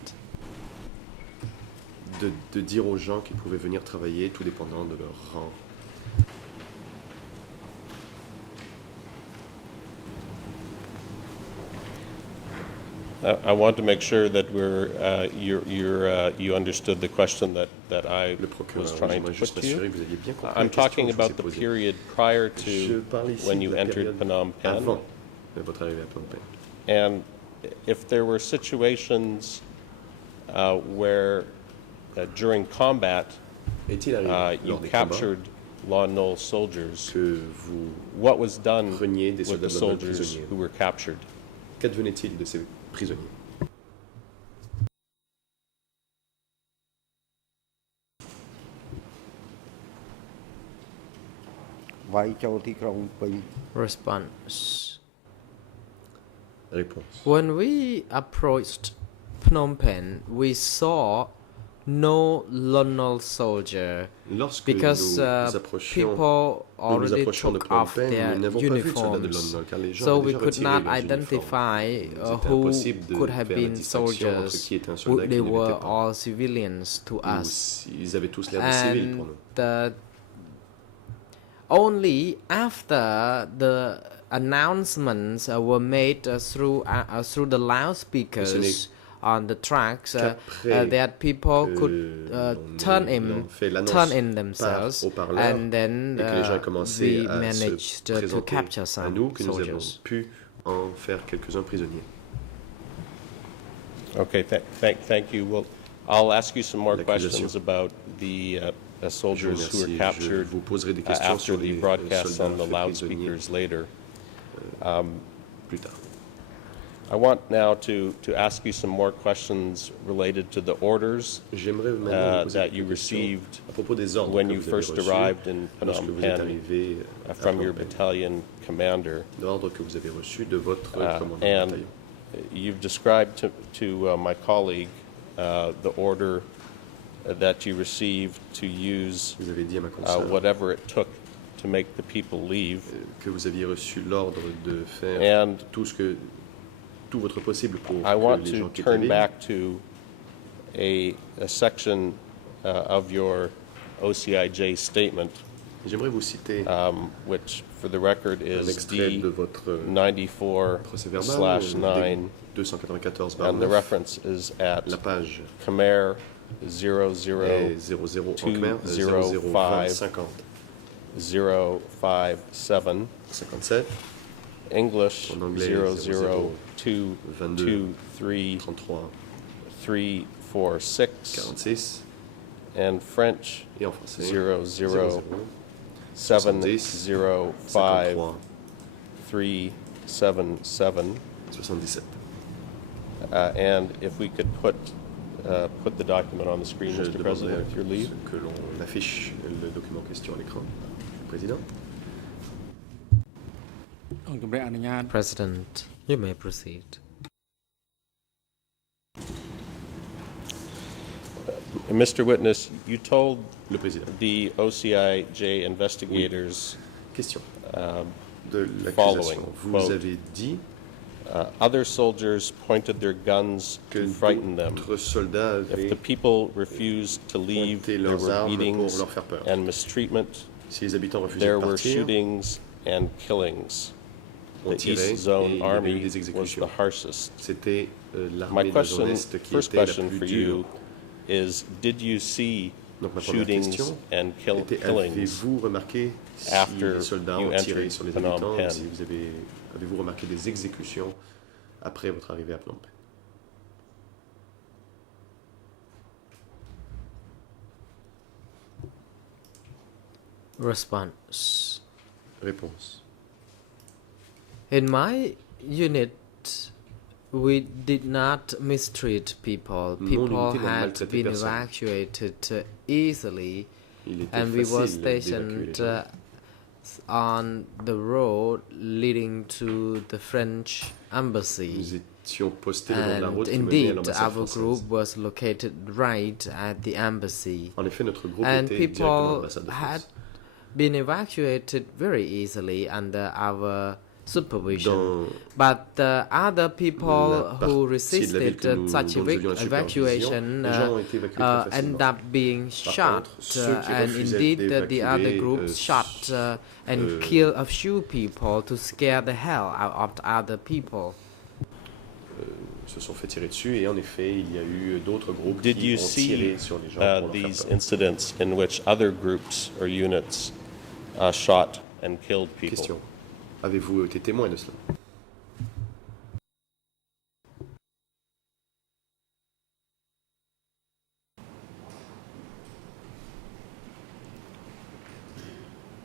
De dire aux gens qu'ils pouvaient venir travailler tout dépendant de leur rang. I want to make sure that you understood the question that I Le procureur, was trying to j'aimerais juste put to m'assurer you. que vous aviez bien compris I'm la question talking que je vous ai about the posée. period prior Je to parle ici when de you la entered période Phnom Penh. avant votre arrivée à Phnom Penh. And if there were situations where during combat Est-il arrivé you lors des combats captured Lon Nol soldiers, que vous what was done preniez des with the soldats Lon Nol soldiers prisonniers? who were captured? Qu'advenait-il de ces prisonniers? Vay châu Thi Krông Penh. Response. Réponse. When we approached Phnom Penh, we saw no Lon Nol soldier Lorsque because nous approchions, people nous already approchions de took Phnom off Penh, their nous n'avons pas vu de soldats de Lon uniforms. Nol car les gens So avaient we déjà could retiré not leurs uniformes. identify C'était who impossible de could have faire la been distinction entre soldiers. qui était un soldat et They qui ne were l'était pas. all civilians to Ou us. ils avaient tous l'air de civils pour And nous. only after the announcements were made through the loudspeakers on the tracks qu'après that people could on turn ait fait l'annonce in par themselves, haut-parleur and then et que les gens aient commencé we à managed se to présenter capture à some nous, que nous avons soldiers. pu en faire quelques-uns prisonniers. Okay, thank you. Well, I'll ask you some more L'accusation. questions about the Je vous soldiers who were remercie. Je captured vous poserai des questions sur after the les broadcast soldats on the faits prisonniers loudspeakers later. plus tard. I want now to ask you some more questions related to the orders J'aimerais maintenant vous poser that quelques you questions received à propos des ordres when que you vous avez first reçus arrived in lorsque Phnom vous êtes Penh arrivé à from Phnom your Penh. battalion commander. L'ordre que vous avez reçu de votre commandant de And bataillon. you've described to my colleague the order that you received to use Vous avez dit à ma consoeur whatever it took to make the people leave. que vous aviez reçu l'ordre de faire And tout votre possible pour I want que les gens to quittent la turn ville. back to a section of your OCIJ statement, J'aimerais vous citer which for the record un is extrait de votre D94/9, procès-verbal 294 and the reference is at La page Khmer est 00 en Khmer 0020 057, 57 English En anglais, 002223 33 346, 46 and French et en français 00 00 705 53 377. 77. And if we could put the document on the screen, Je Mr. President, demanderai with your leave. que l'on affiche le document en question à l'écran. Président. អង្គជំរះអនុញ្ញាត President, you may proceed. Mr. Witness, you told Le président. the OCIJ investigators Question de following, l'accusation. Vous quote, avez dit other soldiers pointed their guns que to frighten them. d'autres soldats If the avaient people refused to leave, pointé there leurs were armes beatings pour leur faire peur. and mistreatment. Si les habitants refusaient There de were partir, shootings and killings. on The tirait East Zone et il y avait eu Army des was the exécutions. harshest. C'était My l'armée de la zone question, Est qui first était la question plus for dure. you is, did you see Donc ma première shootings question and killings avez-vous remarqué si after les soldats you ont tiré entered sur les Phnom habitants, Penh? si vous avez-vous remarqué des exécutions après votre arrivée à Phnom Penh? Response. Réponse. In my unit, we did not mistreat people. Mon People unité n'a had maltraité been personne. evacuated easily, Il était and we were facile d'évacuer les stationed gens. on the road leading to the French Nous embassy. étions postés le long de la And route qui menait à indeed, l'ambassade our française. group was located right at the embassy. En effet, notre groupe And était directement à people l'ambassade de had France. been evacuated very easily under our supervision. Dans But other people la who partie de la ville que resisted nous- such dont nous avions la evacuation les gens ont été évacués très facilement. end up being Par shot, contre, ceux qui and refusaient indeed the other d'évacuer, groups shot and killed a few people to scare the hell out of the other people. se sont fait tirer dessus et en effet, il y a eu d'autres groupes Did qui you ont see tiré sur les gens pour leur faire these peur. incidents in which other groups or units shot and killed people? Question. Avez-vous été témoin de cela?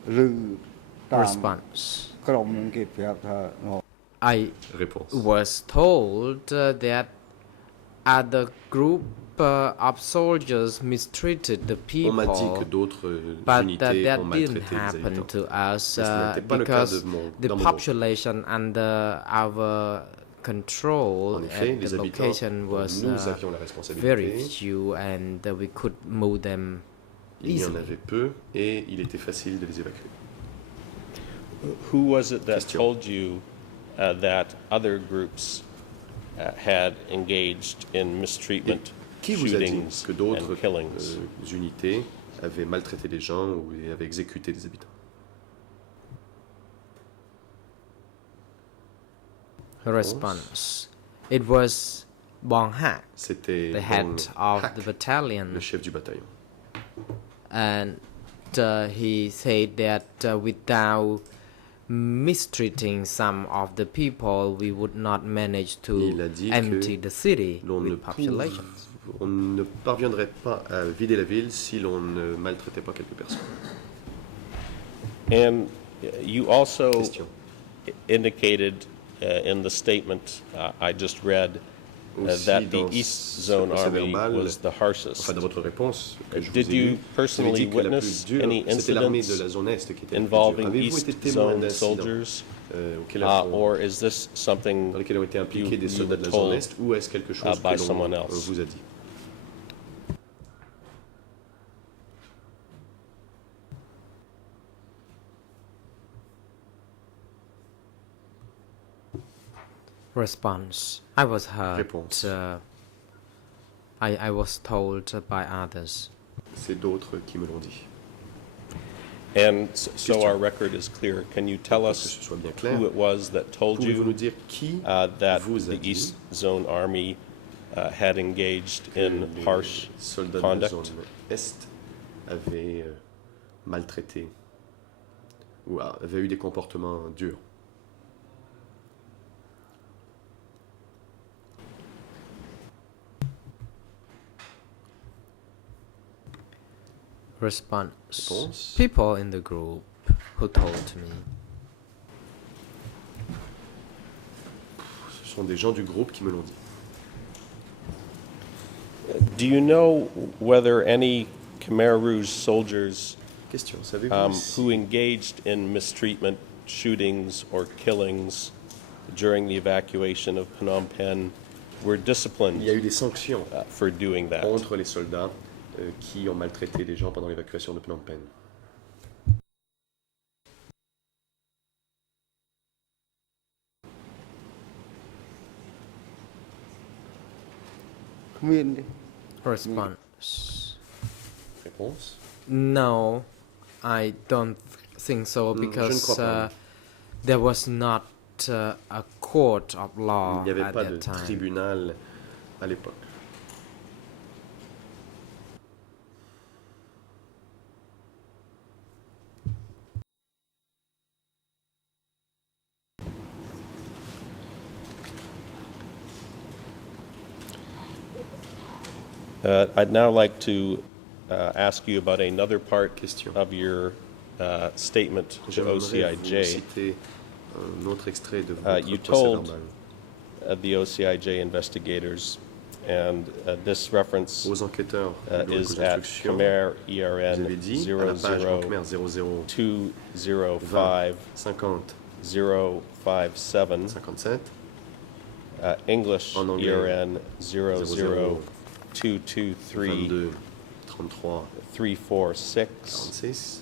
Rư តាម Response. ក្រុមនឹងគេប្រាប់ថា I Réponse. was told that other group of soldiers mistreated the On m'a dit que people, d'autres but unités that ont didn't maltraité les happen habitants. to us Mais ce n'était pas le cas because de mon- the dans mon groupe. population under our control En effet, at les the habitants location dont was nous avions la very responsabilité, few, and we could move them il y en easily. avait peu et il était facile de les évacuer. Who was it that Question. told you that other groups had engaged in mistreatment, Qui vous a dit shootings, que d'autres and killings? unités avaient maltraité des gens ou avaient exécuté des habitants? Response. It was Bong Hak, C'était the head Bong of Hak, the battalion, le chef du bataillon. and he said that without mistreating some of the people, we would not manage to Il a dit empty que the city l'on ne with populations. on ne parviendrait pas à vider la ville si l'on ne maltraitait pas quelques personnes. And you also Question. indicated in the statement I just read Aussi, that the dans East ce Zone procès Army verbal, was the harshest. Enfin, dans votre réponse que je Did vous ai you lue, vous avez personally dit que la witness plus dure, any c'était l'armée de incidents la zone Est qui était la plus involving dure. Avez-vous East été témoin Zone d'incidents soldiers, auxquels or is this something dans lesquels ont été impliqués des you soldats de la were zone told, Est ou est-ce quelque chose by que someone l'on else? vous a dit? Response. I was heard. Réponse. I was told by others. C'est d'autres qui me l'ont dit. And so our record is clear. Can you tell Pour que us ce soit bien clair, who it was that told pouvez-vous nous you dire qui that vous a the dit East Zone Army had engaged in les harsh soldats de la conduct? zone Est avaient maltraité ou avaient eu des comportements durs? Response. Réponse. People in the group who told me. Ce sont des gens du groupe qui me l'ont dit. Do you know whether any Khmer Rouge soldiers Question. Savez-vous si who engaged in mistreatment, shootings, or killings during the evacuation of Phnom Penh were il disciplined y a eu des sanctions for doing that? contre les soldats qui ont maltraité les gens pendant l'évacuation de Phnom Penh? Response. Réponse. No, I don't think so je ne because crois pas. there was not a court of law Il n'y avait at pas de that time. tribunal à l'époque. I'd now like to ask you about another part Question. of your statement to J'aimerais vous OCIJ. citer un autre extrait de You votre procès told verbal. The OCIJ investigators, and this reference Aux enquêteurs du bureau is de at construction, Khmer vous ERN avez dit à la page en Khmer 00 205 50 057, 57, English En anglais, ERN 00 223 22 33 346, 46,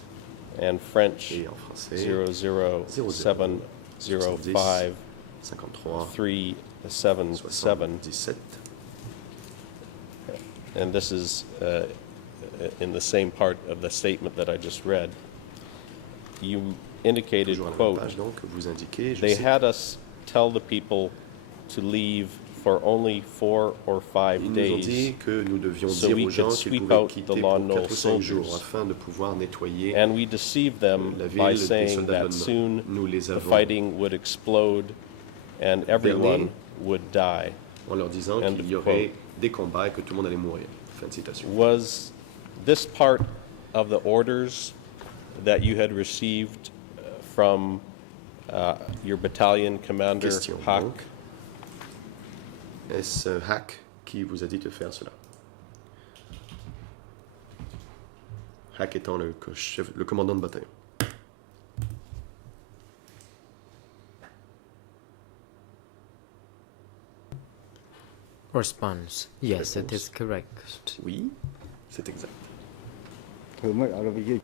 and French et en français 00705 53 377. 77. And this is in the same part of the statement that I just read. You indicated, Toujours à la même quote, page donc, vous indiquez, je they cite, had us tell the people to leave for only 4 or 5 ils nous ont dit days, que nous devions so dire we aux gens could qu'ils sweep pouvaient out quitter the pour Lon 4 Nol ou 5 jours soldiers. afin de pouvoir nettoyer And we deceived them la by ville des saying soldats that de soon Nous les the avons fighting would explode and everyone would die. en leur disant End qu'il of y aurait quote. des combats et que tout le monde allait mourir. Fin de citation. Was this part of the orders that you had received from your battalion commander, Question Hawk? donc. Est-ce Hack qui vous a dit de faire cela? Hack étant le commandant de bataillon. Response. Yes, it is correct. Oui, c'est exact. ធ្វើមិនឲ្យវា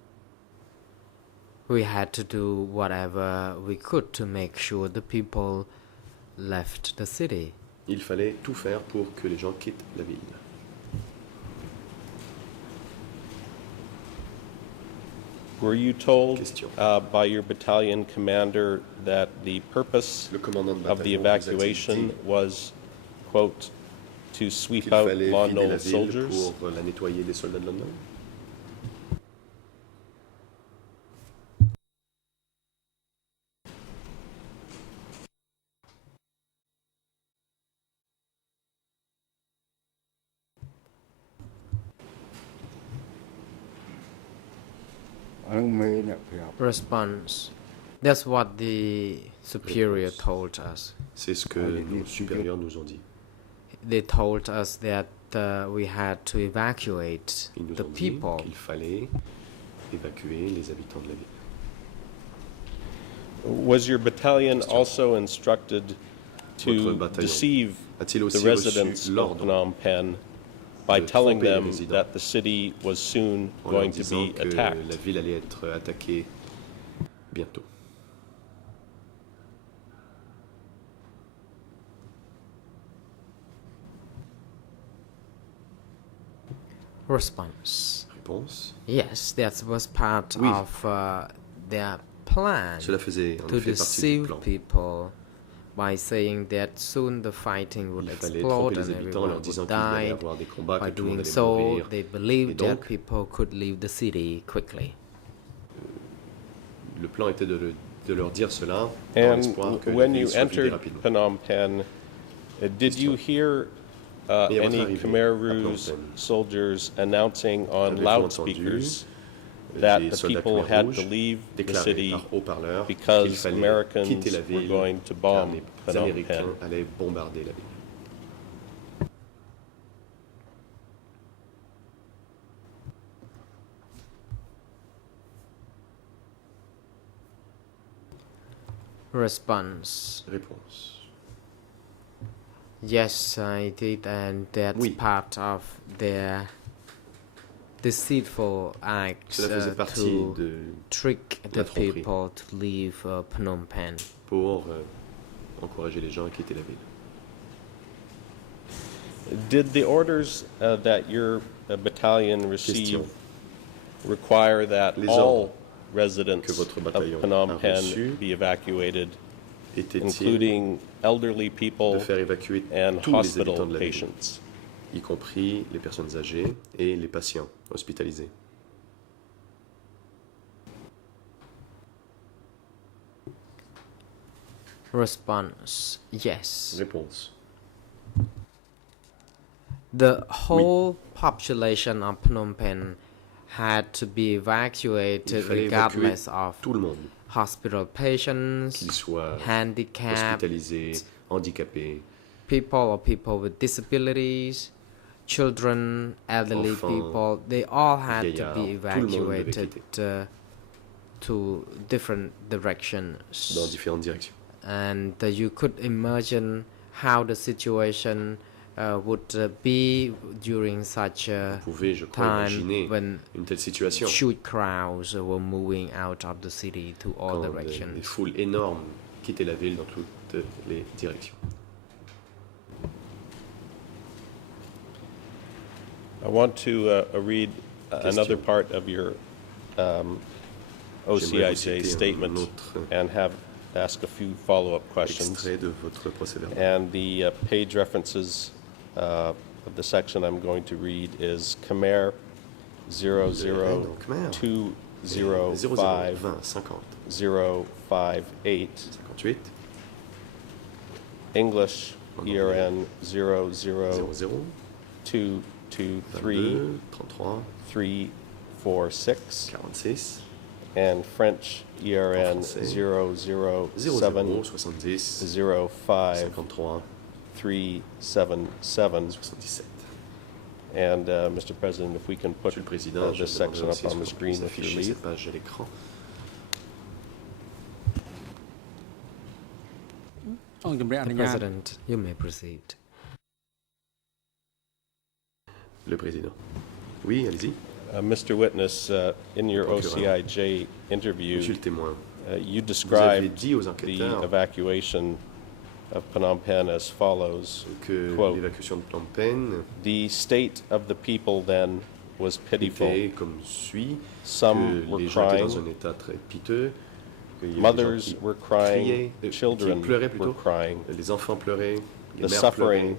We had to do whatever we could to make sure the people left the city. Il fallait tout faire pour que les gens quittent la ville. Were you told Question. by your battalion commander that the purpose Le commandant de of the bataillon vous a-t-il evacuation dit was, quote, to sweep qu'il out fallait Lon vider la Nol ville soldiers? pour la nettoyer des soldats de London? Response. That's what the superior told us. C'est ce que nos supérieurs nous ont dit. They told us that we had to evacuate Ils nous the ont dit people. qu'il fallait évacuer les habitants de la ville. Was your battalion Question. also instructed Votre to bataillon deceive a-t-il the aussi residents reçu of l'ordre Phnom Penh by de telling tromper les them résidents that the city was soon en leur going to disant be que attacked? la ville allait être attaquée bientôt? Response. Réponse. Yes, that was part Oui. of their plan Cela faisait en to effet partie du deceive plan. people by saying that soon the fighting would Il fallait explode tromper and les habitants en leur everyone disant would qu'il allait y die. avoir des combats, By que tout le monde doing allait so, mourir. they Et believed that donc, people could leave the city quickly. le plan était de leur dire cela dans And l'espoir que la when ville you soit vidée entered rapidement. Phnom Penh, did you hear Et à votre any arrivée Khmer à Rouge Phnom Penh, soldiers announcing on avez-vous loudspeakers entendu that des the soldats people Khmer had Rouges to leave the déclarer city par haut-parleur qu'il because fallait Americans quitter la were ville going to car bomb les Phnom Américains Penh? allaient bombarder la ville? Response. Réponse. Yes, I did, and that's Oui. part of their deceitful acts Cela faisait partie to de trick the la tromperie. people to leave Phnom Penh. pour encourager les gens à quitter la ville. Did the orders that your battalion received require that Les all ordres residents que votre of bataillon Phnom a Penh reçus be evacuated, Était-il including elderly de people faire évacuer and tous les habitants hospital de la ville, patients? y compris les personnes âgées et les patients hospitalisés? Response. Yes. Réponse. The whole population of Phnom Penh had to be Il evacuated fallait évacuer regardless of tout le monde, hospital patients, qu'ils soient handicapped, hospitalisés, handicapés, people with disabilities, children, elderly Enfants, people. They all had to vieillards, be tout le monde devait evacuated to different dans directions. différentes directions. And you could imagine how the situation would be during such a Vous pouvez, je crois, time imaginer when une telle situation huge crowds were moving out of the city to all quand des directions. foules énormes quittaient la ville dans toutes les directions. I want to read another part of your J'aimerais vous OCIJ citer un statement autre and ask a few follow-up questions. extrait de votre procès-verbal. And the page references of the section I'm going to read is Khmer Donc, Khmer. 00205 20 50 058, 58 English En ERN 00 223 22 33 346, 46 and French ERN français, 007 00 70 05 53 377. 77. And Mr. President, if we can put Monsieur le Président, je this section demanderai up aussi on the est-ce qu'on screen puisse with your afficher leave. cette page à l'écran. The President, you may proceed. Le Président. Oui, allez-y. Mr. Witness, in your Procureur. OCIJ interview, Monsieur le témoin, you vous avez described dit aux the enquêteurs evacuation of Phnom Penh as follows. que Quote, l'évacuation de Phnom Penh the state of the people then was pitiful. était comme suit, Some que were les gens étaient dans crying, un état très piteux, qu'il y avait des gens mothers qui were crying, criaient, qui children pleuraient were plutôt, crying. les enfants pleuraient, les The mères suffering pleuraient.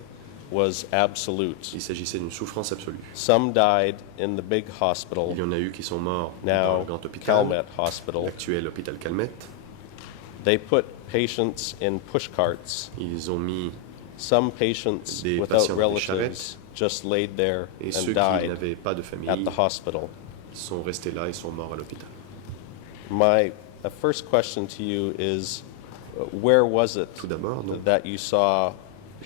was absolute. Il s'agissait d'une souffrance absolue. Some died in the big hospital, Il y en a eu qui sont morts dans now le grand hôpital, Calmet Hospital. l'actuel hôpital Calmette. They put patients in pushcarts. Ils ont mis, Some patients Des without patients dans des relatives charrettes. just laid there et and ceux qui died n'avaient pas de famille at the hospital. sont restés là et sont morts à l'hôpital. My first question to you is, where was it Tout d'abord, donc, that you saw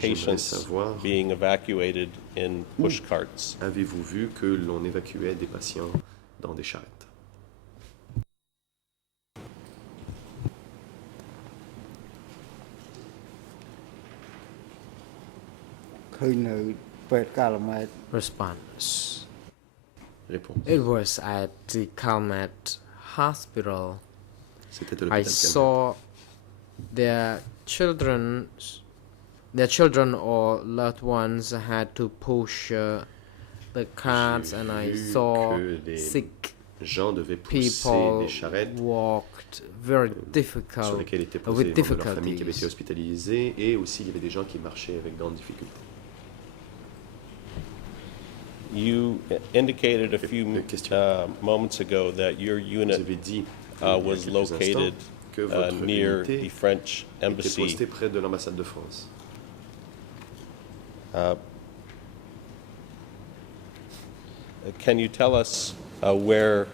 J'aimerais patients savoir being evacuated in où pushcarts? avez-vous vu que l'on évacuait des patients dans des charrettes? Response. Réponse. It was at the Calmet Hospital. C'était à I l'hôpital Calmette. saw their children or loved ones had to push the carts, and I vu saw que les sick gens devaient pousser people des charrettes walked very sur difficult lesquelles étaient with posés les membres de leur famille qui avaient été difficulties. hospitalisés, et aussi il y avait des gens qui marchaient avec grandes difficultés. You indicated a few Question. moments ago that your Vous unit avez dit il y a was quelques located instants que votre near unité the French était embassy. postée près de l'ambassade de France. Can you tell us where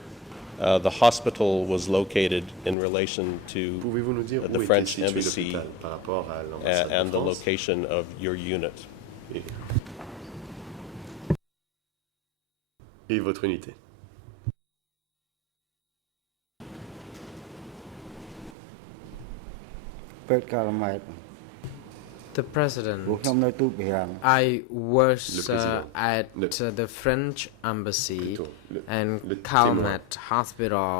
the hospital was located in relation to Pouvez-vous nous dire the où était French situé embassy l'hôpital par rapport à l'ambassade and de the France location of your unit? et votre unité? The President, ព្រោះខ្ញុំនៅទូតវិហារ I was Le président. at the French embassy, Plutôt, and le Calmet Hospital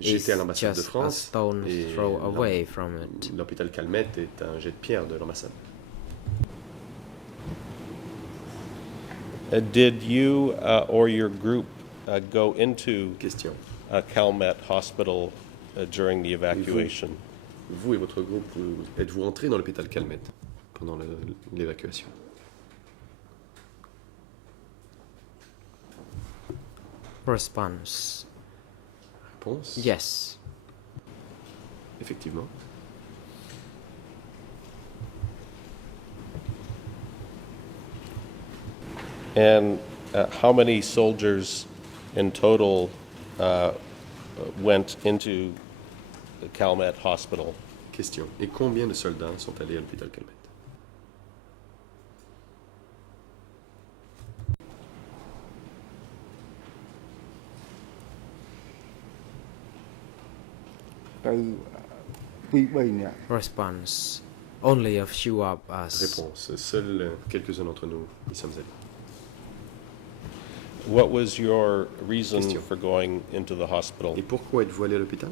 is J'étais à l'ambassade de just a France stone's et throw away from it. l'hôpital Calmette est un jet de pierre de l'ambassade. Did you or your group go into Question. Calmet Hospital during the evacuation? Vous et votre groupe, êtes-vous entrés dans l'hôpital Calmette pendant l'évacuation? Response. Réponse. Yes. Effectivement. And how many soldiers in total went into the Calmet Hospital? Question. Et combien de soldats sont allés à l'hôpital Calmette?ទៅ 2-3 នាក់ Response. Only a few of us. Réponse. Seuls quelques-uns d'entre nous y sommes allés. What was your reason Question. for going into the hospital? Et pourquoi êtes-vous allé à l'hôpital?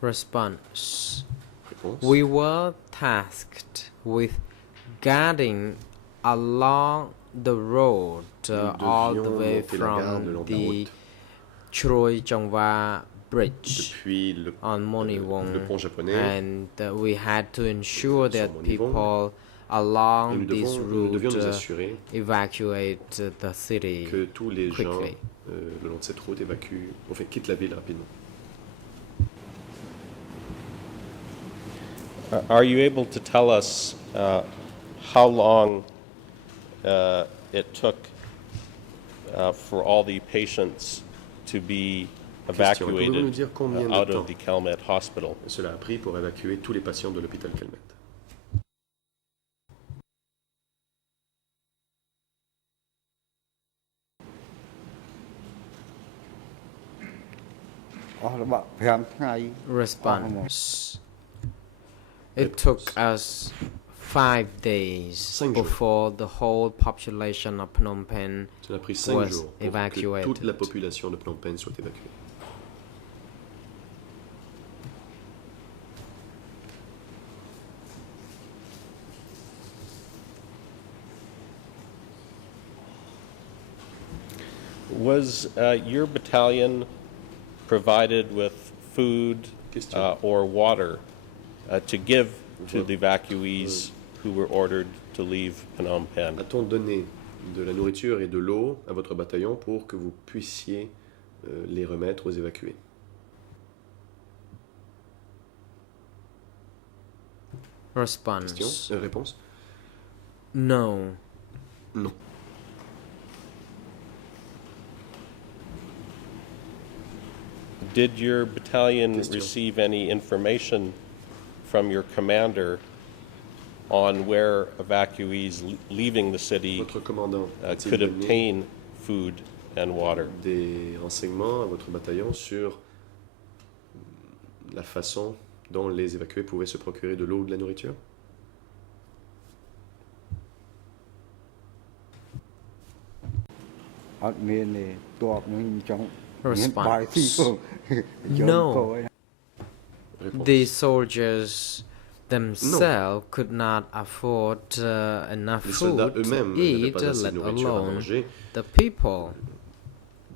Response. Réponse. We were tasked with guarding along the road Nous all the devions way monter la garde le long from de la the route Choi Chongwa Bridge depuis le on Moniwong, pont japonais. and we had to ensure that Moniwong. people Et along this nous devions route nous assurer evacuate the city que tous les gens quickly. le long de cette route évacuent, enfin quittent la ville rapidement. Are you able to tell us how long it took for all the patients to be Question. Pouvez-vous nous evacuated dire combien de out temps of the Calmet Hospital? cela a pris pour évacuer tous les patients de l'hôpital Calmette? Response. It took us 5 days 5 jours. before the whole population of Phnom Penh Cela a pris 5 was jours pour que evacuated. toute la population de Phnom Penh soit évacuée. Was your battalion provided with food Question. or water to give to the evacuees who were ordered to leave Phnom Penh? A-t-on donné de la nourriture et de l'eau à votre bataillon pour que vous puissiez les remettre aux évacués? Response. Question. Réponse. No. Non. Did your battalion Question. receive any information from your commander on where evacuees leaving the city Votre commandant a-t-il could donné obtain food and water? des renseignements à votre bataillon sur la façon dont les évacués pouvaient se procurer de l'eau ou de la nourriture? Response. No. Réponse. The soldiers themselves could not afford enough Les soldats food eux-mêmes to n'avaient eat, pas assez let de nourriture à alone manger. the people.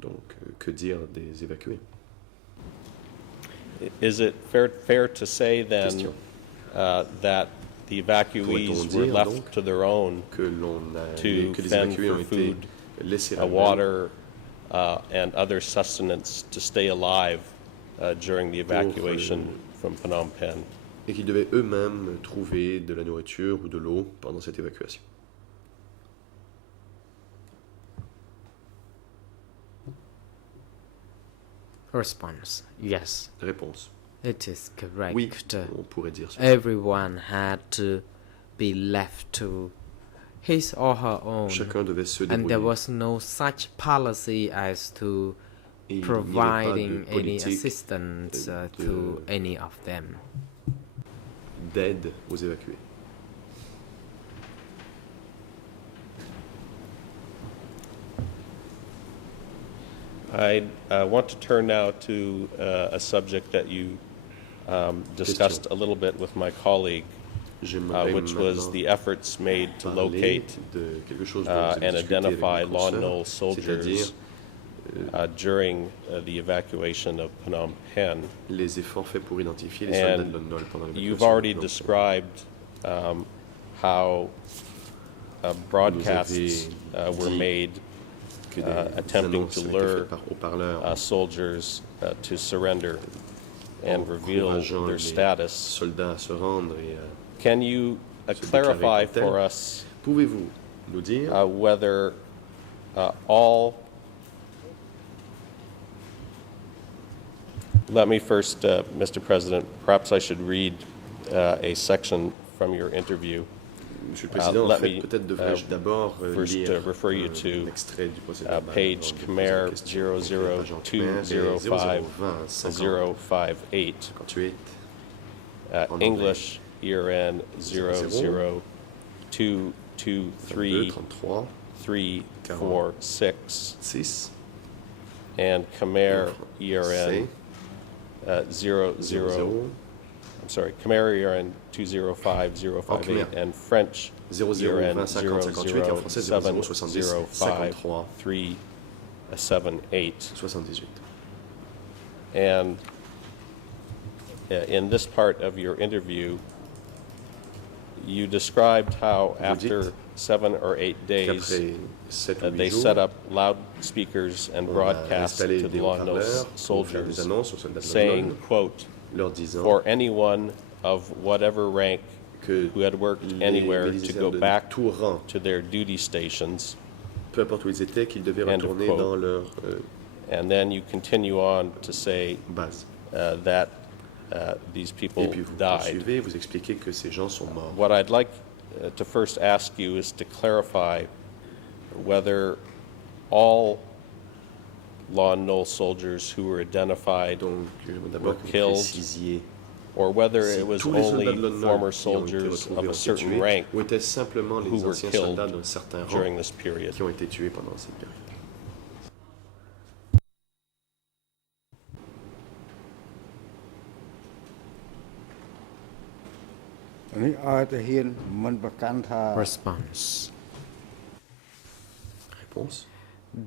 Donc, que dire des évacués? Is it fair to say then Question. that the evacuees Pourrait-on were dire, left donc, to their own, Que, que les fend évacués for ont été food, laissés à eux-mêmes water, and other sustenance to stay alive during the evacuation from Phnom Penh? et qu'ils devaient eux-mêmes trouver de la nourriture ou de l'eau pendant cette évacuation? Response. Yes, Réponse. it is correct. Oui, on pourrait dire ça. Everyone had to be left to his or her own, Chacun devait se and there débrouiller. was no such policy as to Et il n'y avait pas de providing any politique assistance de- to any of them. d'aide aux évacués. I want to turn now to a subject that you discussed a little bit with my colleague, J'aimerais which was maintenant the efforts made to parler locate de quelque chose dont vous avez and discuté avec identify mon Lon consoeur, Nol c'est-à-dire soldiers during the evacuation of Phnom Penh. les efforts faits pour identifier les soldats de And Lon Nol pendant l'évacuation. you've already de Phnom Penh. described how broadcasts were dit made Que des attempting annonces to ont été lure faites par haut-parleurs soldiers to surrender and reveal encourageant their les status. soldats à se rendre. Et, Can you se clarify déclarer comme for tels. us Pouvez-vous nous dire whether all... Let me first, Mr. President, perhaps I should read a section from your interview. Monsieur le Président, en let fait, me, peut-être devrais-je d'abord first lire refer you un to extrait du procès page verbal Khmer avant de poser la question. Page en Khmer, 00205 0020 058, 58, uh, en English ERN 00 223 33 346, 6, and Khmer C, ERN 00. 00 I'm sorry, Khmer ERN 205058 Khmer. and French 00 ERN 20 50 58 et en français 00 70 53 378. 78. And in this part of your interview, you described how Vous after dites 7 or 8 days Qu'après 7 ou 8 they jours, set up loudspeakers and on a broadcast installé to the des Lon Nol haut-parleurs pour faire des soldiers, annonces aux soldats de saying, Lon Nol, quote, leur disant for anyone of whatever rank que who had worked les anywhere to militaires go de back tout rang, to their duty stations. peu importe où ils étaient, qu'ils devaient End of retourner quote. dans leur And then you continue on to say base. that these Et people puis vous died. poursuivez, vous expliquez que ces gens sont morts. What I'd like to first ask you is to clarify whether all Lon Nol soldiers who were identified, Donc, d'abord que vous killed, précisiez or whether si it was tous les soldats only de Lon Nol former qui ont été soldiers retrouvés of ont a été certain tués, rank ou étaient simplement who les were anciens killed soldats d'un certain rang during this period. qui ont été tués pendant cette période. Response. Réponse.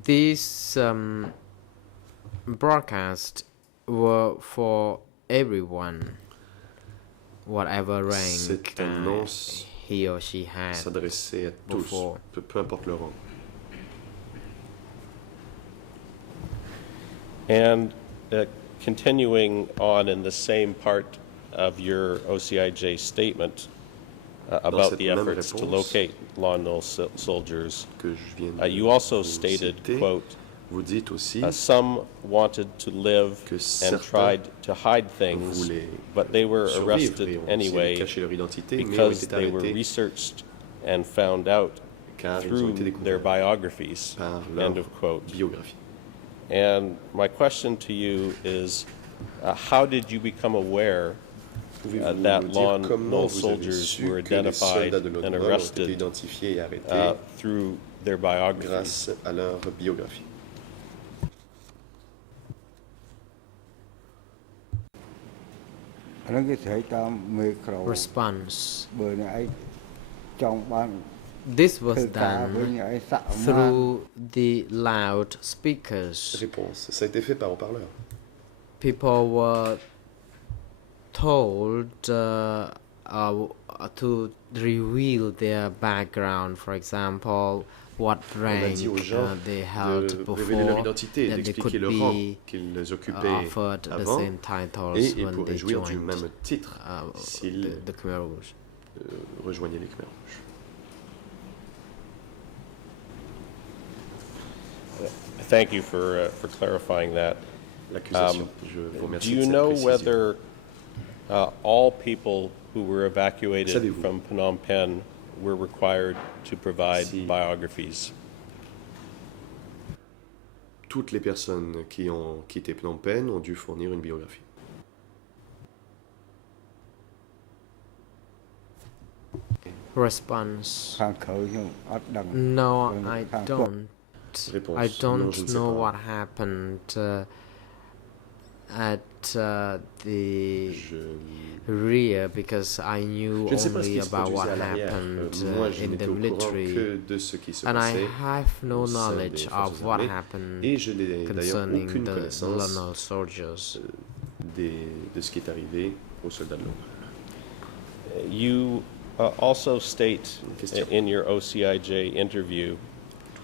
These broadcasts were for everyone, whatever rank Cette annonce he or she had. s'adressait à tous, before. peu importe le rang. And continuing on in the same part of your OCIJ statement about cette the même efforts to réponse locate Lon Nol soldiers, Que je viens de you also vous stated, citer, quote, vous dites aussi some wanted to live que and certains tried to hide things, voulaient but they were survivre arrested et ont essayé de anyway cacher leur identité, mais ont because été they were arrêtés researched and found out car ils ont through été their découverts biographies, par leur end of quote. biographie. And my question to you is, how did you become aware Pouvez-vous that nous dire Lon comment Nol vous avez soldiers su were que les identified soldats de Lon and Nol ont été arrested identifiés et arrêtés through their biographies? grâce à leur biographie? Response. បើអ្នកឯងចង់បាន This was ធ្វើការវិញ done អ្នកឯងសាក់អំណាច through the loudspeakers. Réponse. Ça a été fait par haut-parleur. People were told to reveal their background, for example, what On a rank dit aux gens they held de révéler leur before, identité, that they d'expliquer could le rang be qu'ils occupaient offered the avant same titles et ils when pourraient they jouir du joined même titre s'ils the Khmer Rouge. rejoignaient les Khmer Rouges. Thank you for clarifying that. L'accusation. Je vous Do remercie you de cette know précision. whether all people who were evacuated Savez-vous from Phnom Penh were required to provide si biographies? toutes les personnes qui ont quitté Phnom Penh ont dû fournir une biographie? Response. ខាងក្រោយខ្ញុំអត់ដឹង No, I Réponse. don't. Réponse. I Non, don't je ne sais know pas. what happened at the Je rear because I knew ne sais pas ce only qui se about what produisait à l'arrière. happened Moi, je in n'étais the au courant military, que de ce qui se and I passait have no au sein knowledge des of forces what armées, happened et je n'ai d'ailleurs concerning aucune the connaissance Lon Nol soldiers. de ce qui est arrivé aux soldats de l'eau. You also state question. in your OCIJ interview,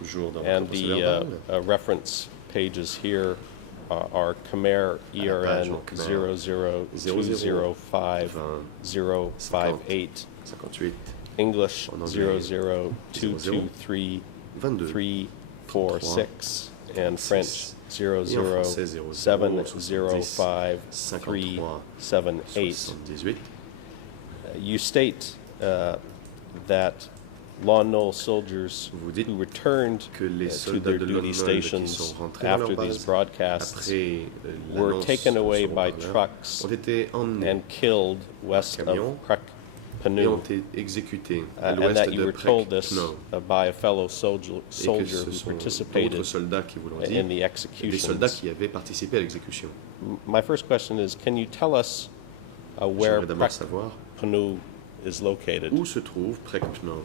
Toujours dans and votre procès the verbal, reference pages here are Khmer page ERN en Khmer 00205 058, 58, English En anglais, 00223 22, 346, and French Et en français, 00 705 53 378. 78. You state that Lon Nol soldiers Vous dites who returned que les to soldats their de Lon duty Nol qui stations sont rentrés dans after leur these base broadcasts après were l'annonce taken away sur by haut-parleur, trucks ont été emmenés and killed west camion of Prek et ont Panu, été exécutés à and l'ouest that you de were told Prek this Pno, by a fellow soldier et que soldier ce who sont participated d'autres soldats qui vous l'ont dit, in the des soldats executions. qui avaient participé à l'exécution. My first question is, can you tell us where J'aimerais d'abord Prek savoir Panu is located? où se trouve Prek Pno.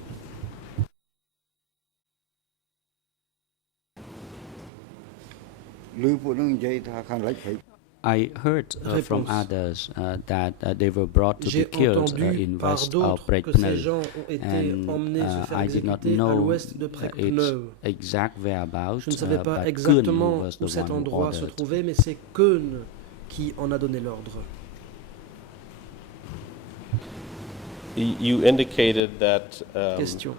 I heard from Réponse. others that they were brought to be J'ai killed entendu in par west of d'autres que ces Bracknell, gens ont été and emmenés se faire I did not exécuter à know l'ouest de its Prekpneu. exact whereabouts, Je ne savais pas but Kuhn exactement was the où cet one who endroit se ordered. trouvait, mais c'est Keun qui en a donné l'ordre. You indicated that Question.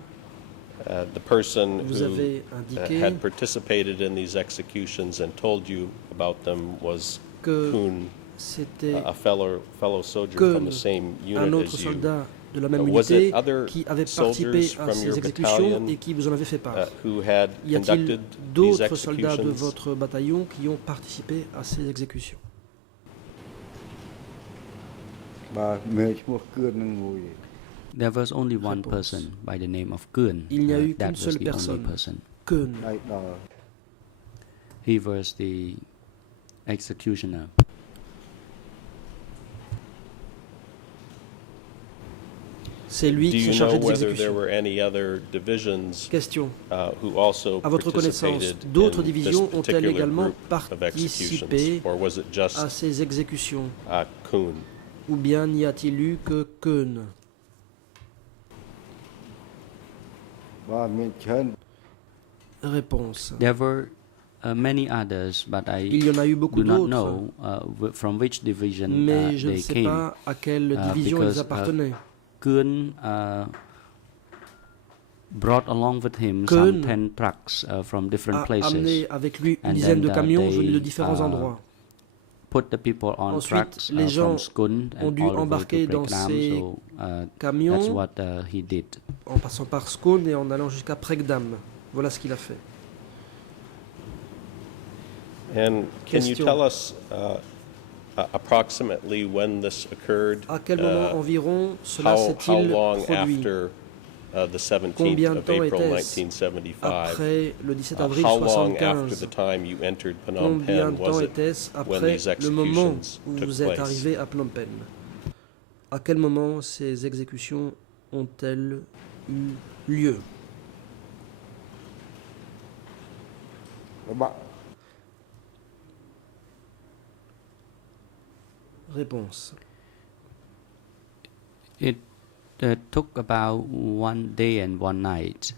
the person Vous who avez indiqué had participated in these executions and told you about them was que Kuhn, c'était a fellow soldier Kuhn, from the same un unit autre as you, soldat de la même Was unité it other qui avait soldiers participé à from ces your exécutions battalion, et qui vous en avait fait part. who had Y a-t-il conducted these d'autres soldats de executions? votre bataillon qui ont participé à ces exécutions? There was only one Réponse. person by the name of Kuhn. Il n'y a eu That qu'une was seule the only personne. person. Keun. He was the executioner. C'est lui Do qui you s'est know chargé des whether there exécutions. were any other divisions Question. who also À votre connaissance, participated d'autres in this divisions ont-elles particular également group of executions, participé or was it just à ces exécutions? Kuhn? Ou bien n'y a-t-il eu que Keun? Réponse. There were many others, but I Il y en a eu beaucoup do not d'autres, know from which division mais je ne they sais came. pas à quelle division because, ils appartenaient. Kuhn brought along with him Kuhn some 10 trucks from different A places. amené avec lui une And dizaine de then, camions they, venus de différents endroits. Put the people on Ensuite, trucks les gens from Skund ont and dû all the way embarquer to dans Prekram, ces so that's camions what he did. en passant par Skåne et en allant jusqu'à Prekdam. Voilà ce qu'il a fait. And can you Question. tell us approximately when this occurred? À quel moment environ cela How s'est-il long produit? after the 17th Combien de of temps April était-ce 1975? après le 17 avril How long after 75? the time you entered Phnom Combien Penh de temps was it était-ce when après these le moment executions où took vous êtes place? arrivé à Phnom Penh? À quel moment ces exécutions ont-elles eu lieu? Réponse. It took about 1 day and 1 night.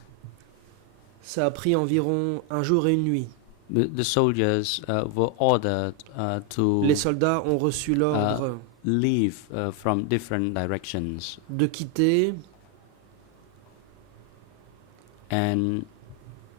Ça a pris environ un jour et une nuit. The soldiers were ordered to Les soldats ont reçu l'ordre leave from different directions, de quitter and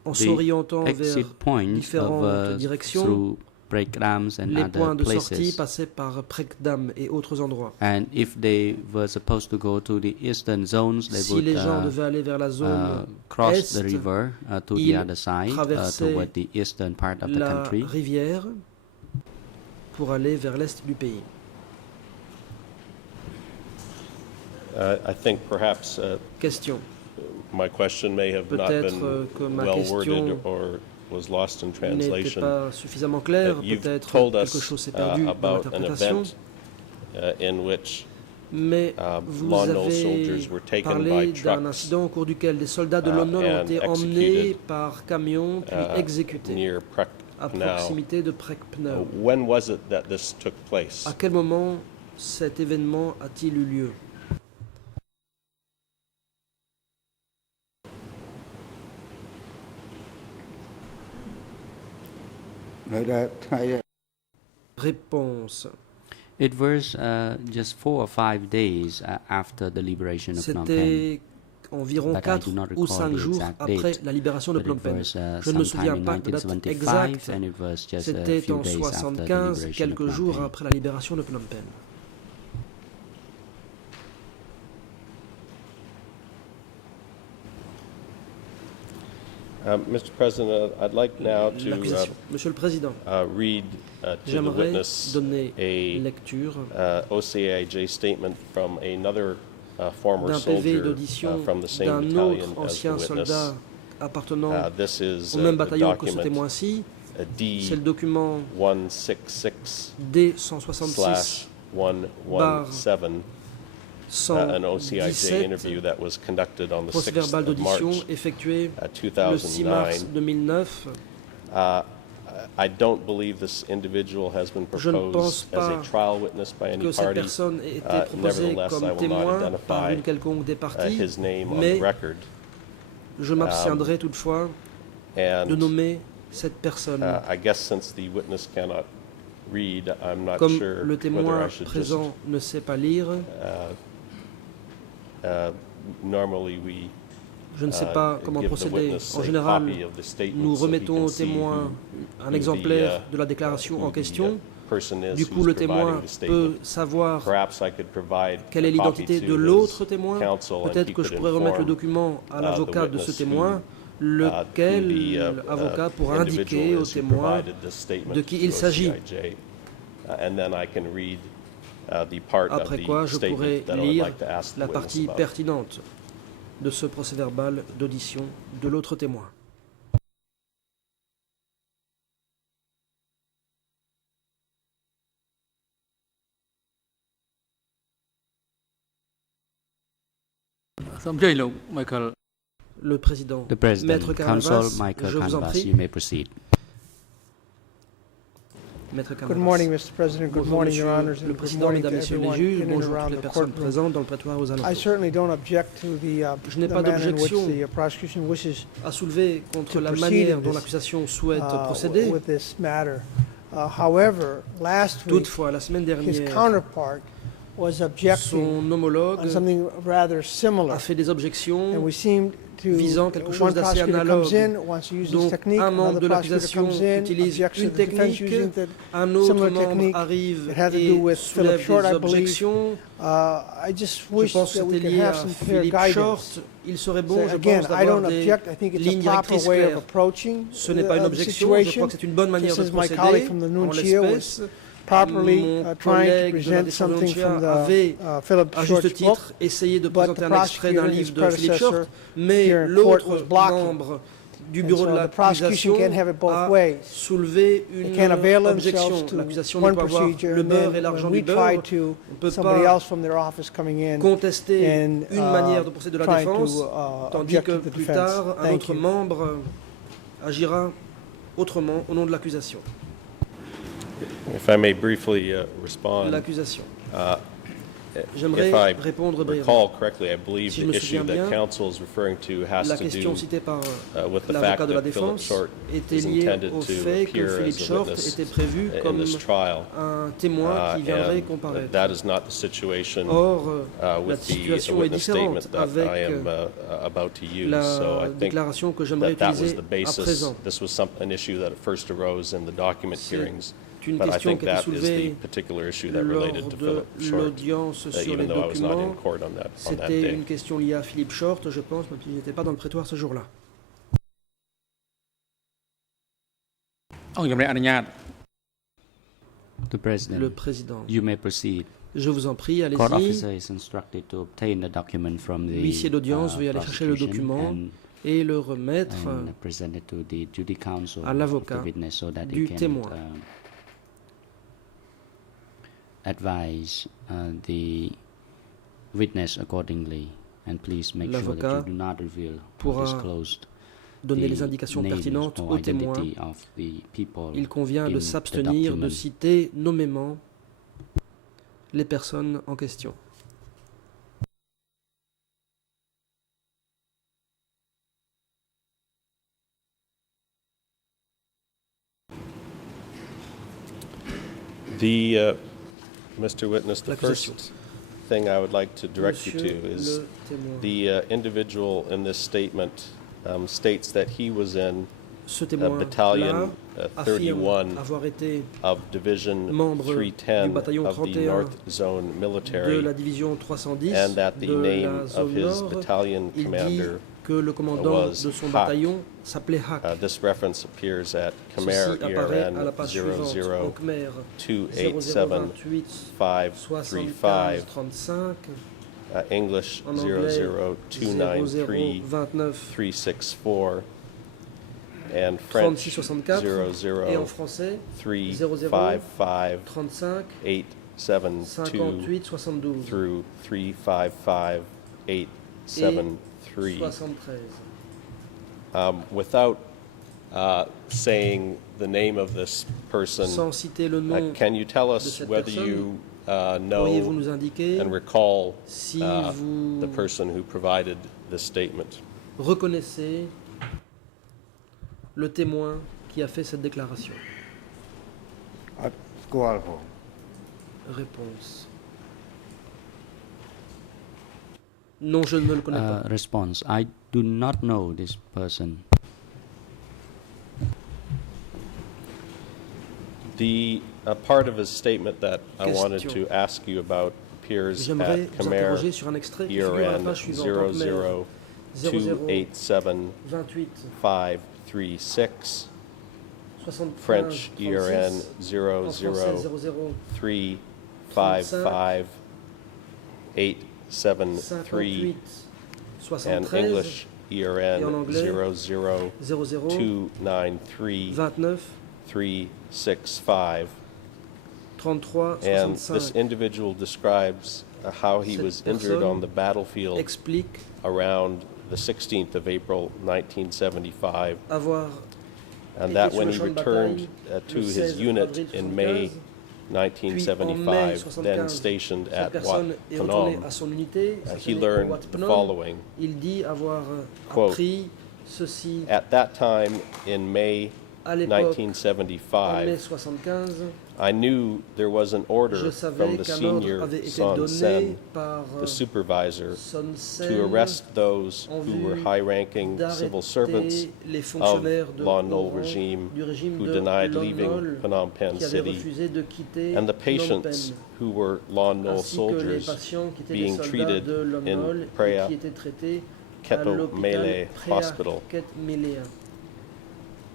en the s'orientant vers exit points différentes directions. through breakdowns and Les other points de sortie places. passaient par Prekdam et autres endroits. And if they were supposed to go to the eastern zones, they Si would les gens devaient aller vers la zone cross the est, river to the ils other side, traversaient toward the eastern part of the la country. rivière pour aller vers l'est du pays. I think perhaps Question. my question may have not Peut-être been que ma well question worded or was lost in N'était translation. pas suffisamment clair, You've peut-être told quelque us chose s'est perdu dans about an l'interprétation, event in which mais vous Lon Nol avez soldiers were taken parlé by d'un trucks incident au cours duquel des soldats de Lon Nol ont and été emmenés executed, par camion puis exécutés near Prek à Pnau. proximité de Prek Pnau. When was it that this took place? À quel moment cet événement a-t-il eu lieu? Réponse. It was just 4 or 5 days after the liberation of Phnom Penh. C'était environ But I 4 do not ou recall 5 the jours exact après date. la libération de But Phnom it Penh. was Je ne me sometime souviens in pas de date 1975, exacte. and it was just a C'était few en days after the 75, liberation of quelques Phnom jours Penh. après la libération de Phnom Penh. Mr. President, I'd like now to L'accusation. Monsieur le Président, read to the j'aimerais witness donner a lecture OCIJ statement from another former d'un PV soldier d'audition from the same d'un battalion autre as the ancien witness. soldat appartenant This is au même the bataillon que ce document témoin-ci. D C'est le document 166/117, an OCIJ 166-117, interview that was conducted on the 6th procès-verbal of d'audition March effectué le 6 mars 2009. 2009. I don't believe this individual has been Je ne pense proposed as a pas trial witness by any que cette party. personne ait été proposée Nevertheless, I comme will not témoin par identify une quelconque des parties, his name on mais the record. je m'abstiendrai toutefois de And nommer cette personne. I guess since the witness cannot read, I'm not Comme sure le whether témoin I should just présent ne sait pas lire, normally we je ne sais pas comment give the procéder. witness En a général, copy of the statement nous so he remettons can au see témoin un who exemplaire the, de la déclaration who en the, question. person is Du coup, who's le providing témoin the statement. peut savoir Perhaps I could provide quelle est a copy l'identité to de his l'autre témoin. counsel and Peut-être he que je could pourrais remettre le inform, document à the l'avocat de ce witness témoin, lequel avocat pourra indiquer au témoin de qui il s'agit. Après quoi, je pourrai lire la partie pertinente de ce procès-verbal d'audition de l'autre témoin. Michael. Le président, The President, Maître Counsel Canvas, Michael je vous en Canvas, prie. you may proceed. Maître Canvas. Good morning, Mr. President. Good Bonjour, morning, Monsieur Your Honors, le and good Président, morning to Mesdames, Messieurs les everyone juges, in and bonjour à around toutes the les personnes courtroom. présentes dans le prétoire aux I alentours. certainly don't object to Je n'ai the pas manner in which d'objection the prosecution wishes à soulever contre to la proceed manière in dont this, l'accusation souhaite procéder. with this matter. However, last week, Toutefois, la semaine his dernière, counterpart was objecting son homologue on something rather similar, a fait des objections and we seemed to visant quelque chose one d'assez prosecutor analogue, comes in, wants to use this dont technique, un membre another de prosecutor l'accusation comes in, utilise objects to une the defense technique, using the un autre similar membre technique. arrive It had to do et with Philip soulève Short, des I believe. objections. I just Je wish pense que that we c'était could lié à have some clear Philippe guidance. Short. Il serait bon, So je again, pense, I d'avoir don't des object. I think it's lignes a proper directrices way of claires. approaching Ce n'est pas une the objection, je crois situation. que c'est une bonne manière Just de as my procéder. colleague from the En Nuncio l'espèce, was properly mon trying to collègue de la present something from Défense avait, the Philip à Short's juste book, titre, essayé de but présenter the un extrait d'un prosecutor, his livre de Philippe predecessor, Short, mais here in court was l'autre blocking. membre du And bureau so de the prosecution l'accusation can't have it both a ways. soulevé They une can't avail objection. themselves to L'accusation ne one peut avoir procedure, le and beurre et then l'argent when we du try beurre. to On ne peut somebody pas else from their office coming in contester and une manière de procéder de la trying défense, to tandis object que to the plus defense. tard, un Thank autre you. membre agira autrement au nom de l'accusation. If I may briefly respond, L'accusation. if J'aimerais I répondre brièvement. recall correctly, I believe Si je the me issue souviens that bien, counsel is referring to has La to question do citée par with the l'avocat fact de la that Philip défense Short était is liée intended au to fait que appear Philippe as a Short witness était prévu in comme this trial. un témoin qui viendrait And comparaître. that is not the situation Or, la with the situation est witness statement différente that avec I am about to use. So I la think déclaration que j'aimerais that was utiliser the à basis. présent. This was an issue that first arose in the document C'est hearings. une But I question think qui a été that is the soulevée particular issue that lors related to de Philip Short, l'audience sur les even though I was not in documents. court on that C'était day. une question liée à Philippe Short, je pense, même si je n'étais pas dans le prétoire ce jour-là. អង្គជំរាបអនុញ្ញាត The Le President, président, you may proceed. je vous en prie, Court allez-y. officer is instructed to obtain the document from the L'huissier d'audience veuille aller chercher le prosecution document et le remettre and present it to the duty counsel à of l'avocat the witness so that du he can témoin. Advise the witness accordingly, and please make sure that L'avocat you do not reveal or pourra disclose donner the les indications names pertinentes or au témoin. identity of the people Il convient in de the s'abstenir de document. citer nommément les personnes en question. Mr. Witness, the L'accusation. first thing I would like to direct you Monsieur to is le témoin. the individual in this statement states that he was in Ce témoin-là battalion affirme 31 avoir été of Division membre du 310 bataillon of the 31 North Zone de Military, la division 310 and that the de name la of zone his nord. battalion Il dit commander que le commandant de son bataillon s'appelait Haq. This reference appears at Khmer Ceci apparaît à la ERN page suivante en Khmer 00287 535, 7535, English en anglais 00293 0029 364, and French 3664 et en français 355 35 872 58 72 through 355 873. 73. Without saying the name of this person, Sans citer le nom can you tell de us cette whether personne, you pourriez-vous know nous indiquer and recall si vous the person who provided this statement? reconnaissez le témoin qui a fait cette déclaration? អត់ស្គាល់ផង Réponse. Non, je ne le connais pas. Response. I do not know this person. The part of his statement that I wanted Question. to ask you about appears J'aimerais at vous Khmer interroger sur un extrait qui figure à la ERN page suivante. 00287 28 536, 75 French 36, ERN en français 00 355 873, 58 and 73 English ERN et en anglais 00 00 293 29 365. 33 And this 65 individual describes how he Cette was injured personne on the battlefield explique around the 16th of April 1975, avoir and été that sur when le he champ de returned bataille to le his 16 unit avril in May 1975, 75, then stationed cette at Wat personne est retournée Phnom, à son unité, he stationnée au learned Wat the Phnom. following. Il dit avoir Quote, appris ceci At that time in May à l'époque, en mai 1975, 75. I knew there was an Je order from savais the qu'un ordre senior avait été Son donné Sen, par the supervisor, Son Sen to arrest those en who were vue high-ranking civil servants d'arrêter les of fonctionnaires de Lon haut Nol rang regime du régime who de denied Lon leaving Nol Phnom Penh qui avait City, refusé de quitter and the Phnom patients Penh, who were Lon Nol ainsi que les soldiers patients qui étaient des being soldats treated de Lon in Nol et Preah qui étaient traités à Keto l'hôpital Mele Preah Hospital. Ket Mele.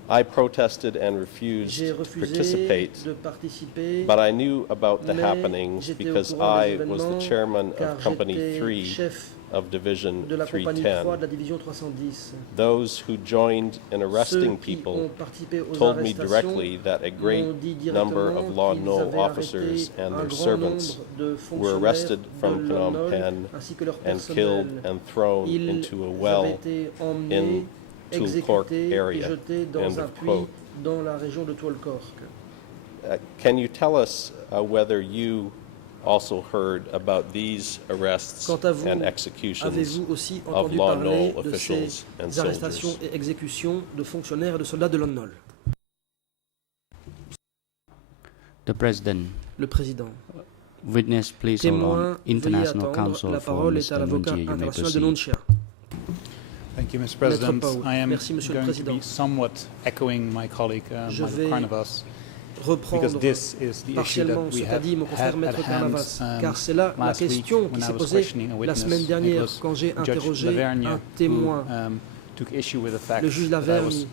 I protested and refused J'ai to refusé participate, de participer, but I knew about the mais happenings j'étais au because courant des I was the événements, chairman car of Company j'étais 3 chef of Division de la compagnie 3 de 310. la division 310. Those who joined in Ceux arresting qui people ont participé aux told me arrestations directly that a great m'ont dit number directement of Lon qu'ils Nol avaient officers arrêté and un their grand servants nombre de were fonctionnaires arrested de from Lon Phnom Nol, Penh ainsi que leur and killed personnel. and thrown Ils into a avaient well été in emmenés, Tulkork exécutés et area. jetés dans End un of puits quote. dans la région de Tuolkork. Can you tell us whether you also heard about these arrests Quant à vous, and executions avez-vous aussi of entendu Lon parler Nol de officials and ces arrestations soldiers? et exécutions de fonctionnaires et de soldats de Lon Nol? The President. Le président. Witness, please hold Témoin, on. veuillez International attendre. Council La for parole est à Mr. l'avocat Nungia. You may international de proceed. Nunchia. Thank you, Mr. Maître President. Paul. I am Merci, Monsieur le going to Président. be somewhat echoing my colleague, Je Michael vais Carnavas, because reprendre this is the issue partiellement that ce we qu'a have dit mon confrère had at Maître hand Carnavas, car c'est là la last week question qui when I s'est was posée questioning a la witness. semaine It dernière was quand j'ai Judge interrogé Lavergne un témoin. who took issue with the fact Le juge that I was Lavergne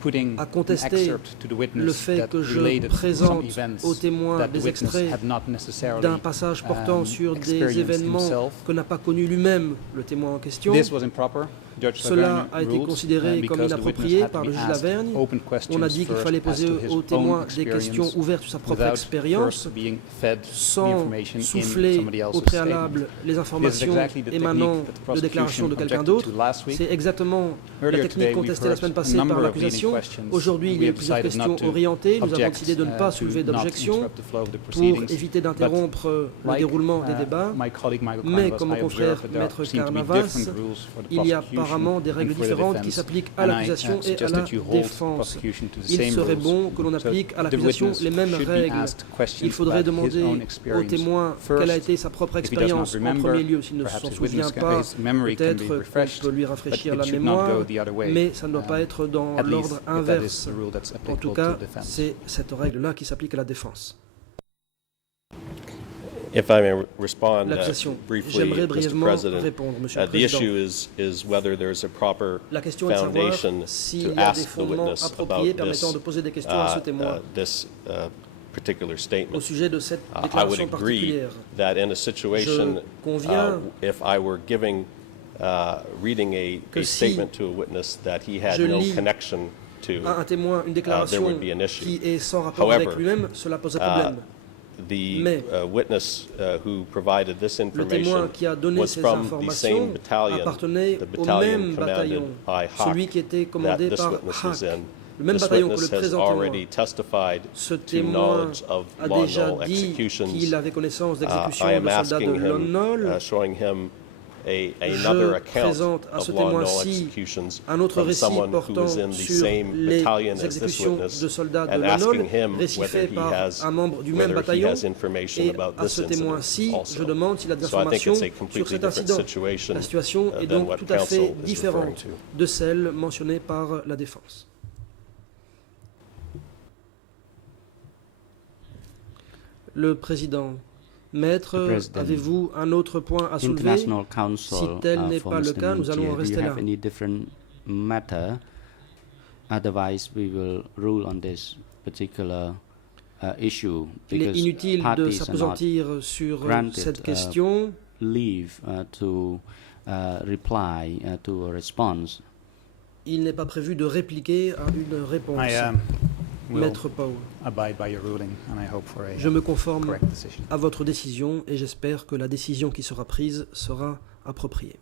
putting a an contesté excerpt to the le witness fait that que je related to some présente events aux témoins that the des witness extraits had not necessarily d'un passage portant sur des experienced événements himself. que n'a pas connu lui-même le témoin en question. This was improper. Judge Cela Lavergne a été ruled, considéré comme because the witness inapproprié had to par be le juge asked Lavergne. open questions On a dit qu'il first fallait as poser to his aux own témoins des experience questions ouvertes sur sa propre without expérience, first being fed the sans information in souffler somebody au else's préalable statement. les informations exactly the émanant technique that the de déclarations de quelqu'un d'autre. prosecution objected to last week. C'est exactement la Earlier technique today, we've contestée la heard semaine a passée par number of l'accusation. leading questions. Aujourd'hui, il We y a have plusieurs decided questions not to orientées. Nous avons object, décidé de ne pas to soulever not d'objection interrupt the flow of the pour proceedings. éviter d'interrompre le Like, déroulement des débats. my colleague Michael Mais Carnavas, comme mon I confrère observed that there Maître seem to be Carnavas, different rules for the il y a prosecution apparemment des règles and for the différentes qui defense. s'appliquent à And I, l'accusation et à suggest la that you hold défense. prosecution to the Il same serait rules. bon que l'on applique à So the l'accusation witness les mêmes should be règles. asked questions Il faudrait about his demander own au experience témoin first. quelle a été sa propre If he does not expérience en remember, premier lieu. S'il ne perhaps s'en his souvient witness pas, his memory can be peut-être qu'on refreshed, peut lui but rafraîchir it la should not mémoire, go the other way. mais ça ne doit pas être dans At least l'ordre if that inverse. is the rule that's En tout applicable cas, to defense. c'est cette règle-là qui s'applique à la défense. If I may respond L'accession. briefly, J'aimerais Mr. brièvement President, répondre, Monsieur le the Président. issue is whether there's a proper La question est de savoir foundation s'il to y a des ask the fondements witness appropriés about permettant de poser des questions à ce témoin this particular au statement. sujet de cette I would déclaration agree particulière. that in a situation, Je conviens if I were reading a que statement si to a witness that he had je no lis connection to, à un témoin une déclaration would be an issue. qui est sans rapport However, avec lui-même, cela pose un problème. the Mais witness who provided this le témoin information qui a donné was ces from the informations same battalion, appartenait the au battalion même bataillon, commanded by Hawk, celui qui était that commandé this par witness Hawk, is in. le même This bataillon que le witness has présent témoin. already testified Ce to témoin knowledge of a law déjà null dit executions. qu'il avait connaissance I d'exécutions am de soldats de asking him, l'ONOL. showing him another Je account présente à ce of law null témoin-ci executions un autre from récit someone who portant was in the sur same les battalion as this exécutions witness, de soldats de and l'ONOL, asking him récit whether fait he par has un membre du même bataillon. information Et about à this ce incident témoin-ci, also. je demande s'il a des So I think informations it's a sur completely cet different incident. situation La situation est than donc what tout à counsel fait is referring différente to. de celle mentionnée par la défense. Le président. Maître, President, avez-vous un autre point à soulever? International Council Si tel n'est for pas le Mr. cas, nous allons en Mintier, do rester you là. have any different matter? Otherwise, we will rule on this particular issue Il est because inutile de parties are not s'appesantir sur granted cette question. leave to reply to a response. Il n'est pas prévu de répliquer à une réponse. Will Maître Paul, abide by your ruling, and I hope for a je me conforme correct decision. à votre décision et j'espère que la décision qui sera prise sera appropriée.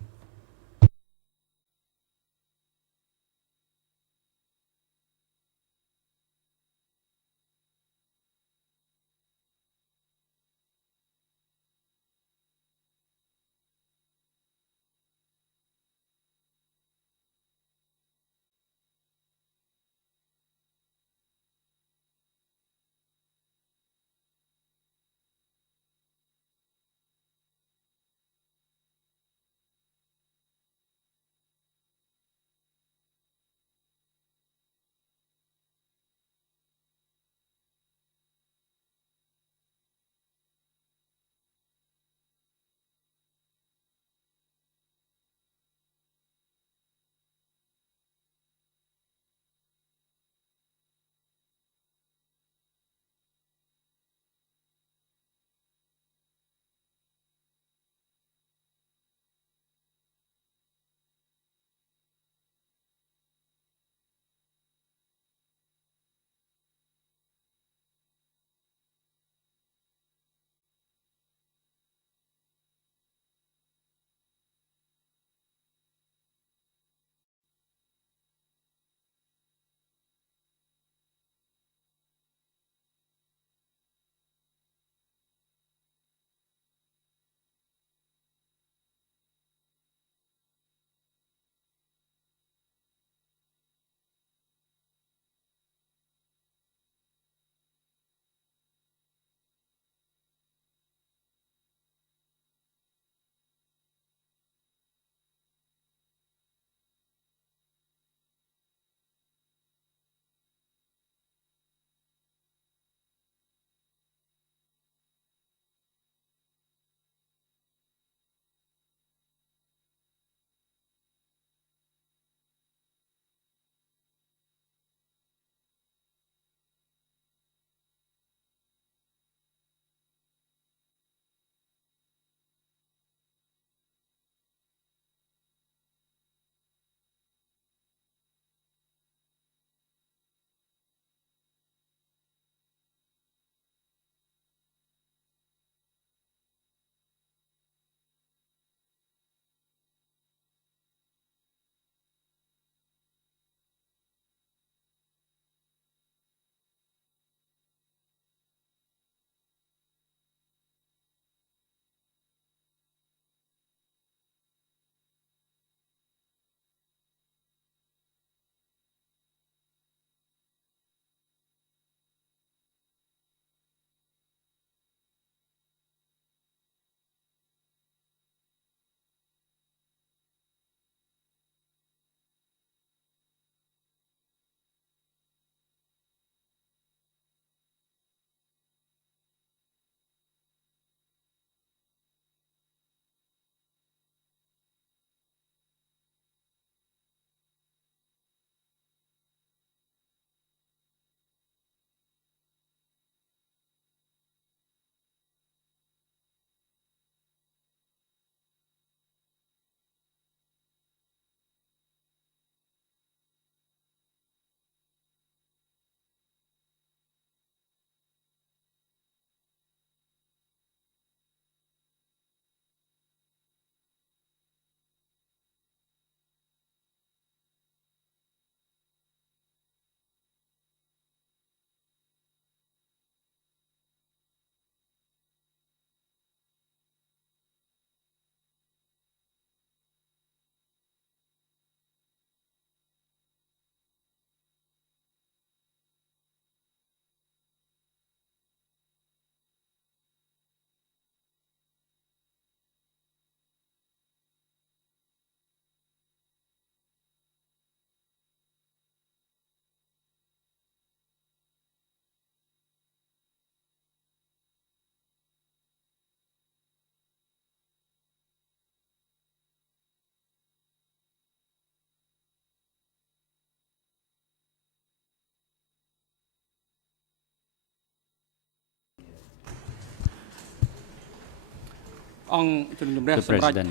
The President.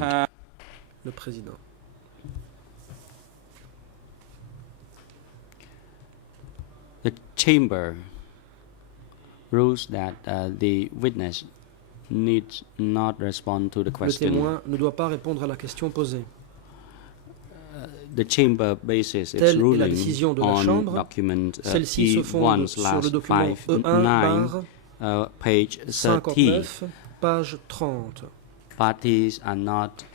Le Président. The chamber rules that the witness needs not respond to the Le question. témoin ne doit pas répondre à la question posée. The chamber bases its Telle est la ruling décision de la on Chambre. document Celle-ci se fonde sur le document E1 page 13. 59, page 30. Parties are not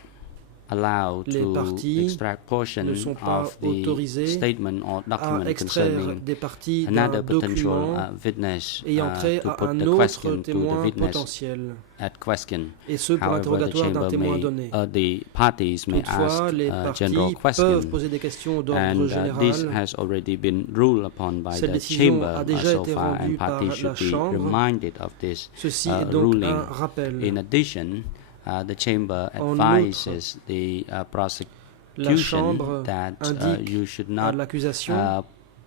allowed Les to parties extract portion ne sont pas of the autorisées statement or à document extraire concerning des parties d'un another potential document witness ayant trait to à put un the autre question to the témoin witness potentiel, at question. et ce pour However, l'interrogatoire d'un témoin donné. the parties may Toutefois, ask les general parties questions, peuvent poser des questions d'ordre and this général. has already been ruled upon by Cette the décision chamber a déjà so été far, rendue and par parties la should be Chambre. reminded of this Ceci est donc ruling. un rappel. In addition, the chamber En advises the La prosecution Chambre that indique you should à not l'accusation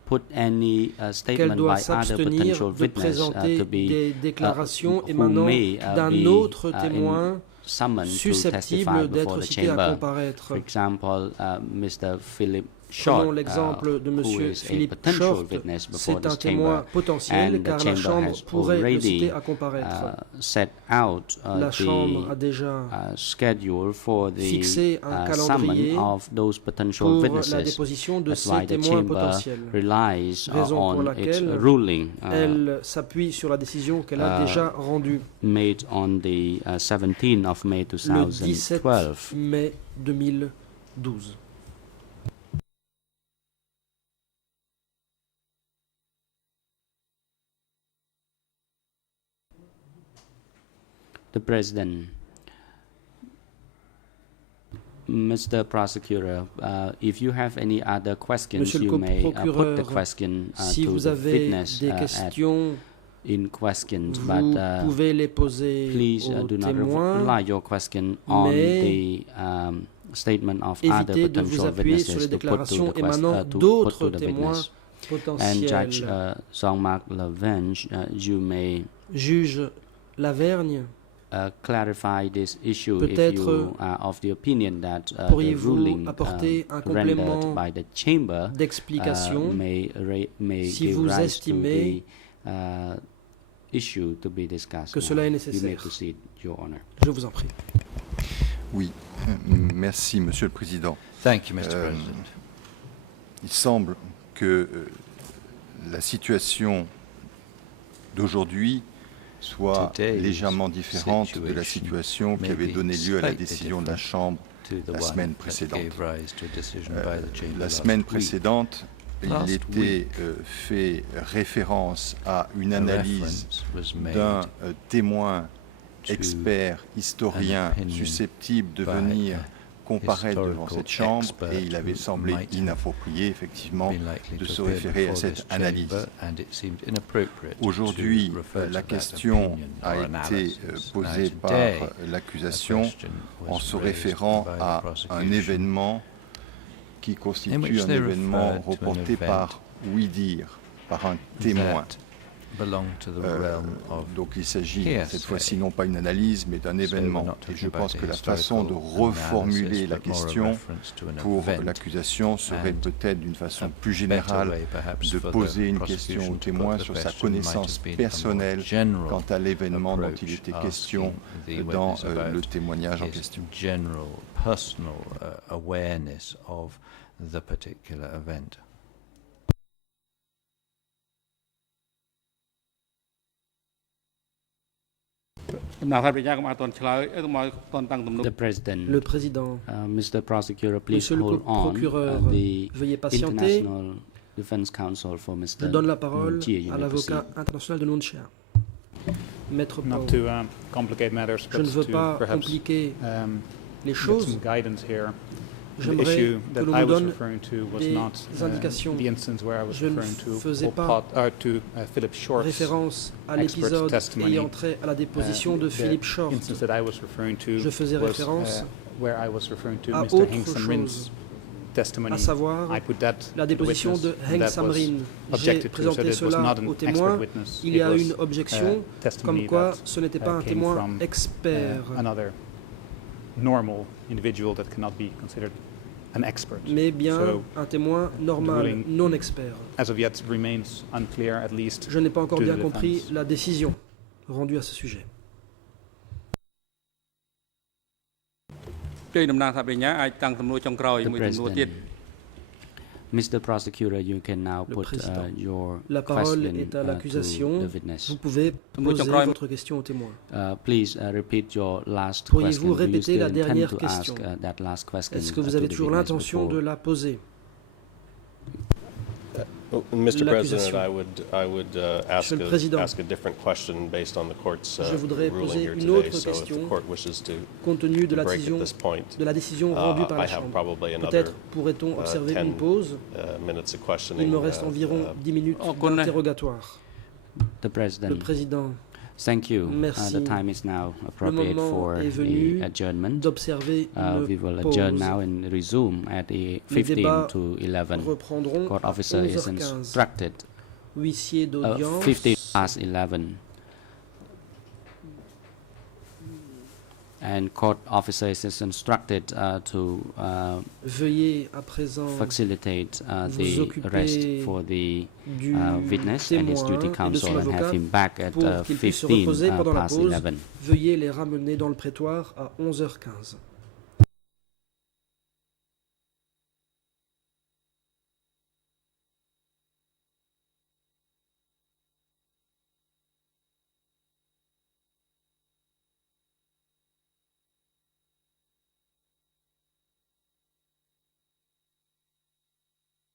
put any qu'elle statement doit by other s'abstenir potential de witness présenter to be des déclarations who émanant may d'un be autre témoin summoned to testify susceptible before d'être the cité à chamber. comparaître. For example, Mr. Philip Prenons Short, l'exemple de who M. is a Philippe potential Short. witness before C'est un this témoin chamber, potentiel and the car la chamber Chambre has pourrait le already citer à comparaître. set out La Chambre a the déjà schedule for the fixé un calendrier summon of those potential pour la witnesses. déposition de That's why ces the témoins chamber potentiels. relies Raison pour on its laquelle ruling elle s'appuie sur la décision qu'elle a déjà rendue made on the 17th of May le 17 2012. mai 2012. The President. Mr. Prosecutor, if you have any other questions, Monsieur le you may put the procureur, question si to vous the avez witness des at questions, in questions, vous but pouvez les poser please aux do not témoins, rely your question on the statement of other évitez de vous potential appuyer sur witnesses les to put to déclarations the émanant to put d'autres to the témoins witness. And Judge potentiels. Jean-Marc Lavergne, you may Juge Lavergne, clarify this issue if peut-être you are of the opinion that the pourriez-vous ruling apporter un rendered complément by the chamber d'explication may si give vous rise to estimez the issue to be discussed. que cela est You may nécessaire. proceed, Your Honor. Je vous en prie. Oui, merci Monsieur le Président. Thank you, Mr. President. Il semble que la situation d'aujourd'hui soit légèrement différente de la situation qui avait donné lieu à la décision de la Chambre la semaine précédente. La semaine précédente, il était fait référence à une analyse d'un témoin expert, historien, susceptible de venir comparaître devant cette Chambre, et il avait semblé inapproprié, effectivement, de se référer à cette analyse. Aujourd'hui, la question a été posée par l'accusation en se référant à un événement qui constitue un événement reporté par oui-dire, par un témoin. Donc il s'agit cette fois-ci non pas une analyse mais d'un événement. Et je pense que la façon de reformuler la question pour l'accusation serait peut-être d'une façon plus générale de poser une question au témoin sur sa connaissance personnelle quant à l'événement dont il était question dans le témoignage en question. The President, Le Président, Mr. Prosecutor, please Monsieur le hold on. procureur, The veuillez patienter. International Defense Counsel for Mr. Je donne la parole Moutier, you à may l'avocat proceed. international de Nunchia. Maître Pau. Not to complicate matters, Je ne but veux to pas perhaps compliquer les get choses. some guidance here. The J'aimerais issue que that l'on I nous was donne referring to was des not indications. the instance where I was Je ne referring to faisais Pol pas Pot, to Philip Short's référence à expert l'épisode testimony. ayant trait à la déposition de The Philippe Short. instance that I was referring to Je faisais was, référence where I was referring to à Mr. autre Heng chose, Sam-rin's testimony. à savoir I put that la to the déposition witness, de and Heng that Sam-rin. was J'ai objected to, so présenté that it was cela not an au expert témoin. witness. Il y a It was une objection, testimony comme quoi that, ce n'était pas un came témoin from, expert. another normal individual that cannot be considered an expert. Mais bien So, un témoin normal, ruling non expert. as of yet remains unclear, at least Je n'ai pas encore to bien the compris defense. la décision rendue à ce sujet. ជ័យតំណាងថាបញ្ញាអាចតាំងសំណួរចុងក្រោយ The មួយសំណួរទៀត President. Mr. Prosecutor, you can now Le put Président. your La parole question est à to l'accusation. the witness. Vous pouvez poser votre question au témoin. Please repeat your last Pourriez-vous question. Do you répéter still la intend dernière to question? ask that last question Est-ce que vous to avez the toujours witness l'intention de before- la poser? Mr. President, L'accusation. I would ask Monsieur le Président, ask a different question based on the court's je voudrais ruling poser here une today. autre So if question the court wishes to compte tenu de la break décision, at this point, rendue par I la have Chambre. probably another Peut-être pourrait-on observer 10 une pause. minutes of questioning. Il me reste environ 10 minutes Okone. d'interrogatoire. The President. Le Président, Thank you. Merci. The time is now appropriate moment for est venu the adjournment. d'observer une We will pause. adjourn now and resume at the Les 15 débats to 11. reprendront Court à officer is 11h15. instructed. Huissier d'audience, 15 past 11. And court officer is instructed to veuillez à présent facilitate vous the occuper arrest for the du witness and his témoin duty et de counsel son and have avocat him back at pour qu'il puisse se 15 reposer pendant la past pause. 11. Veuillez les ramener dans le prétoire à 11h15.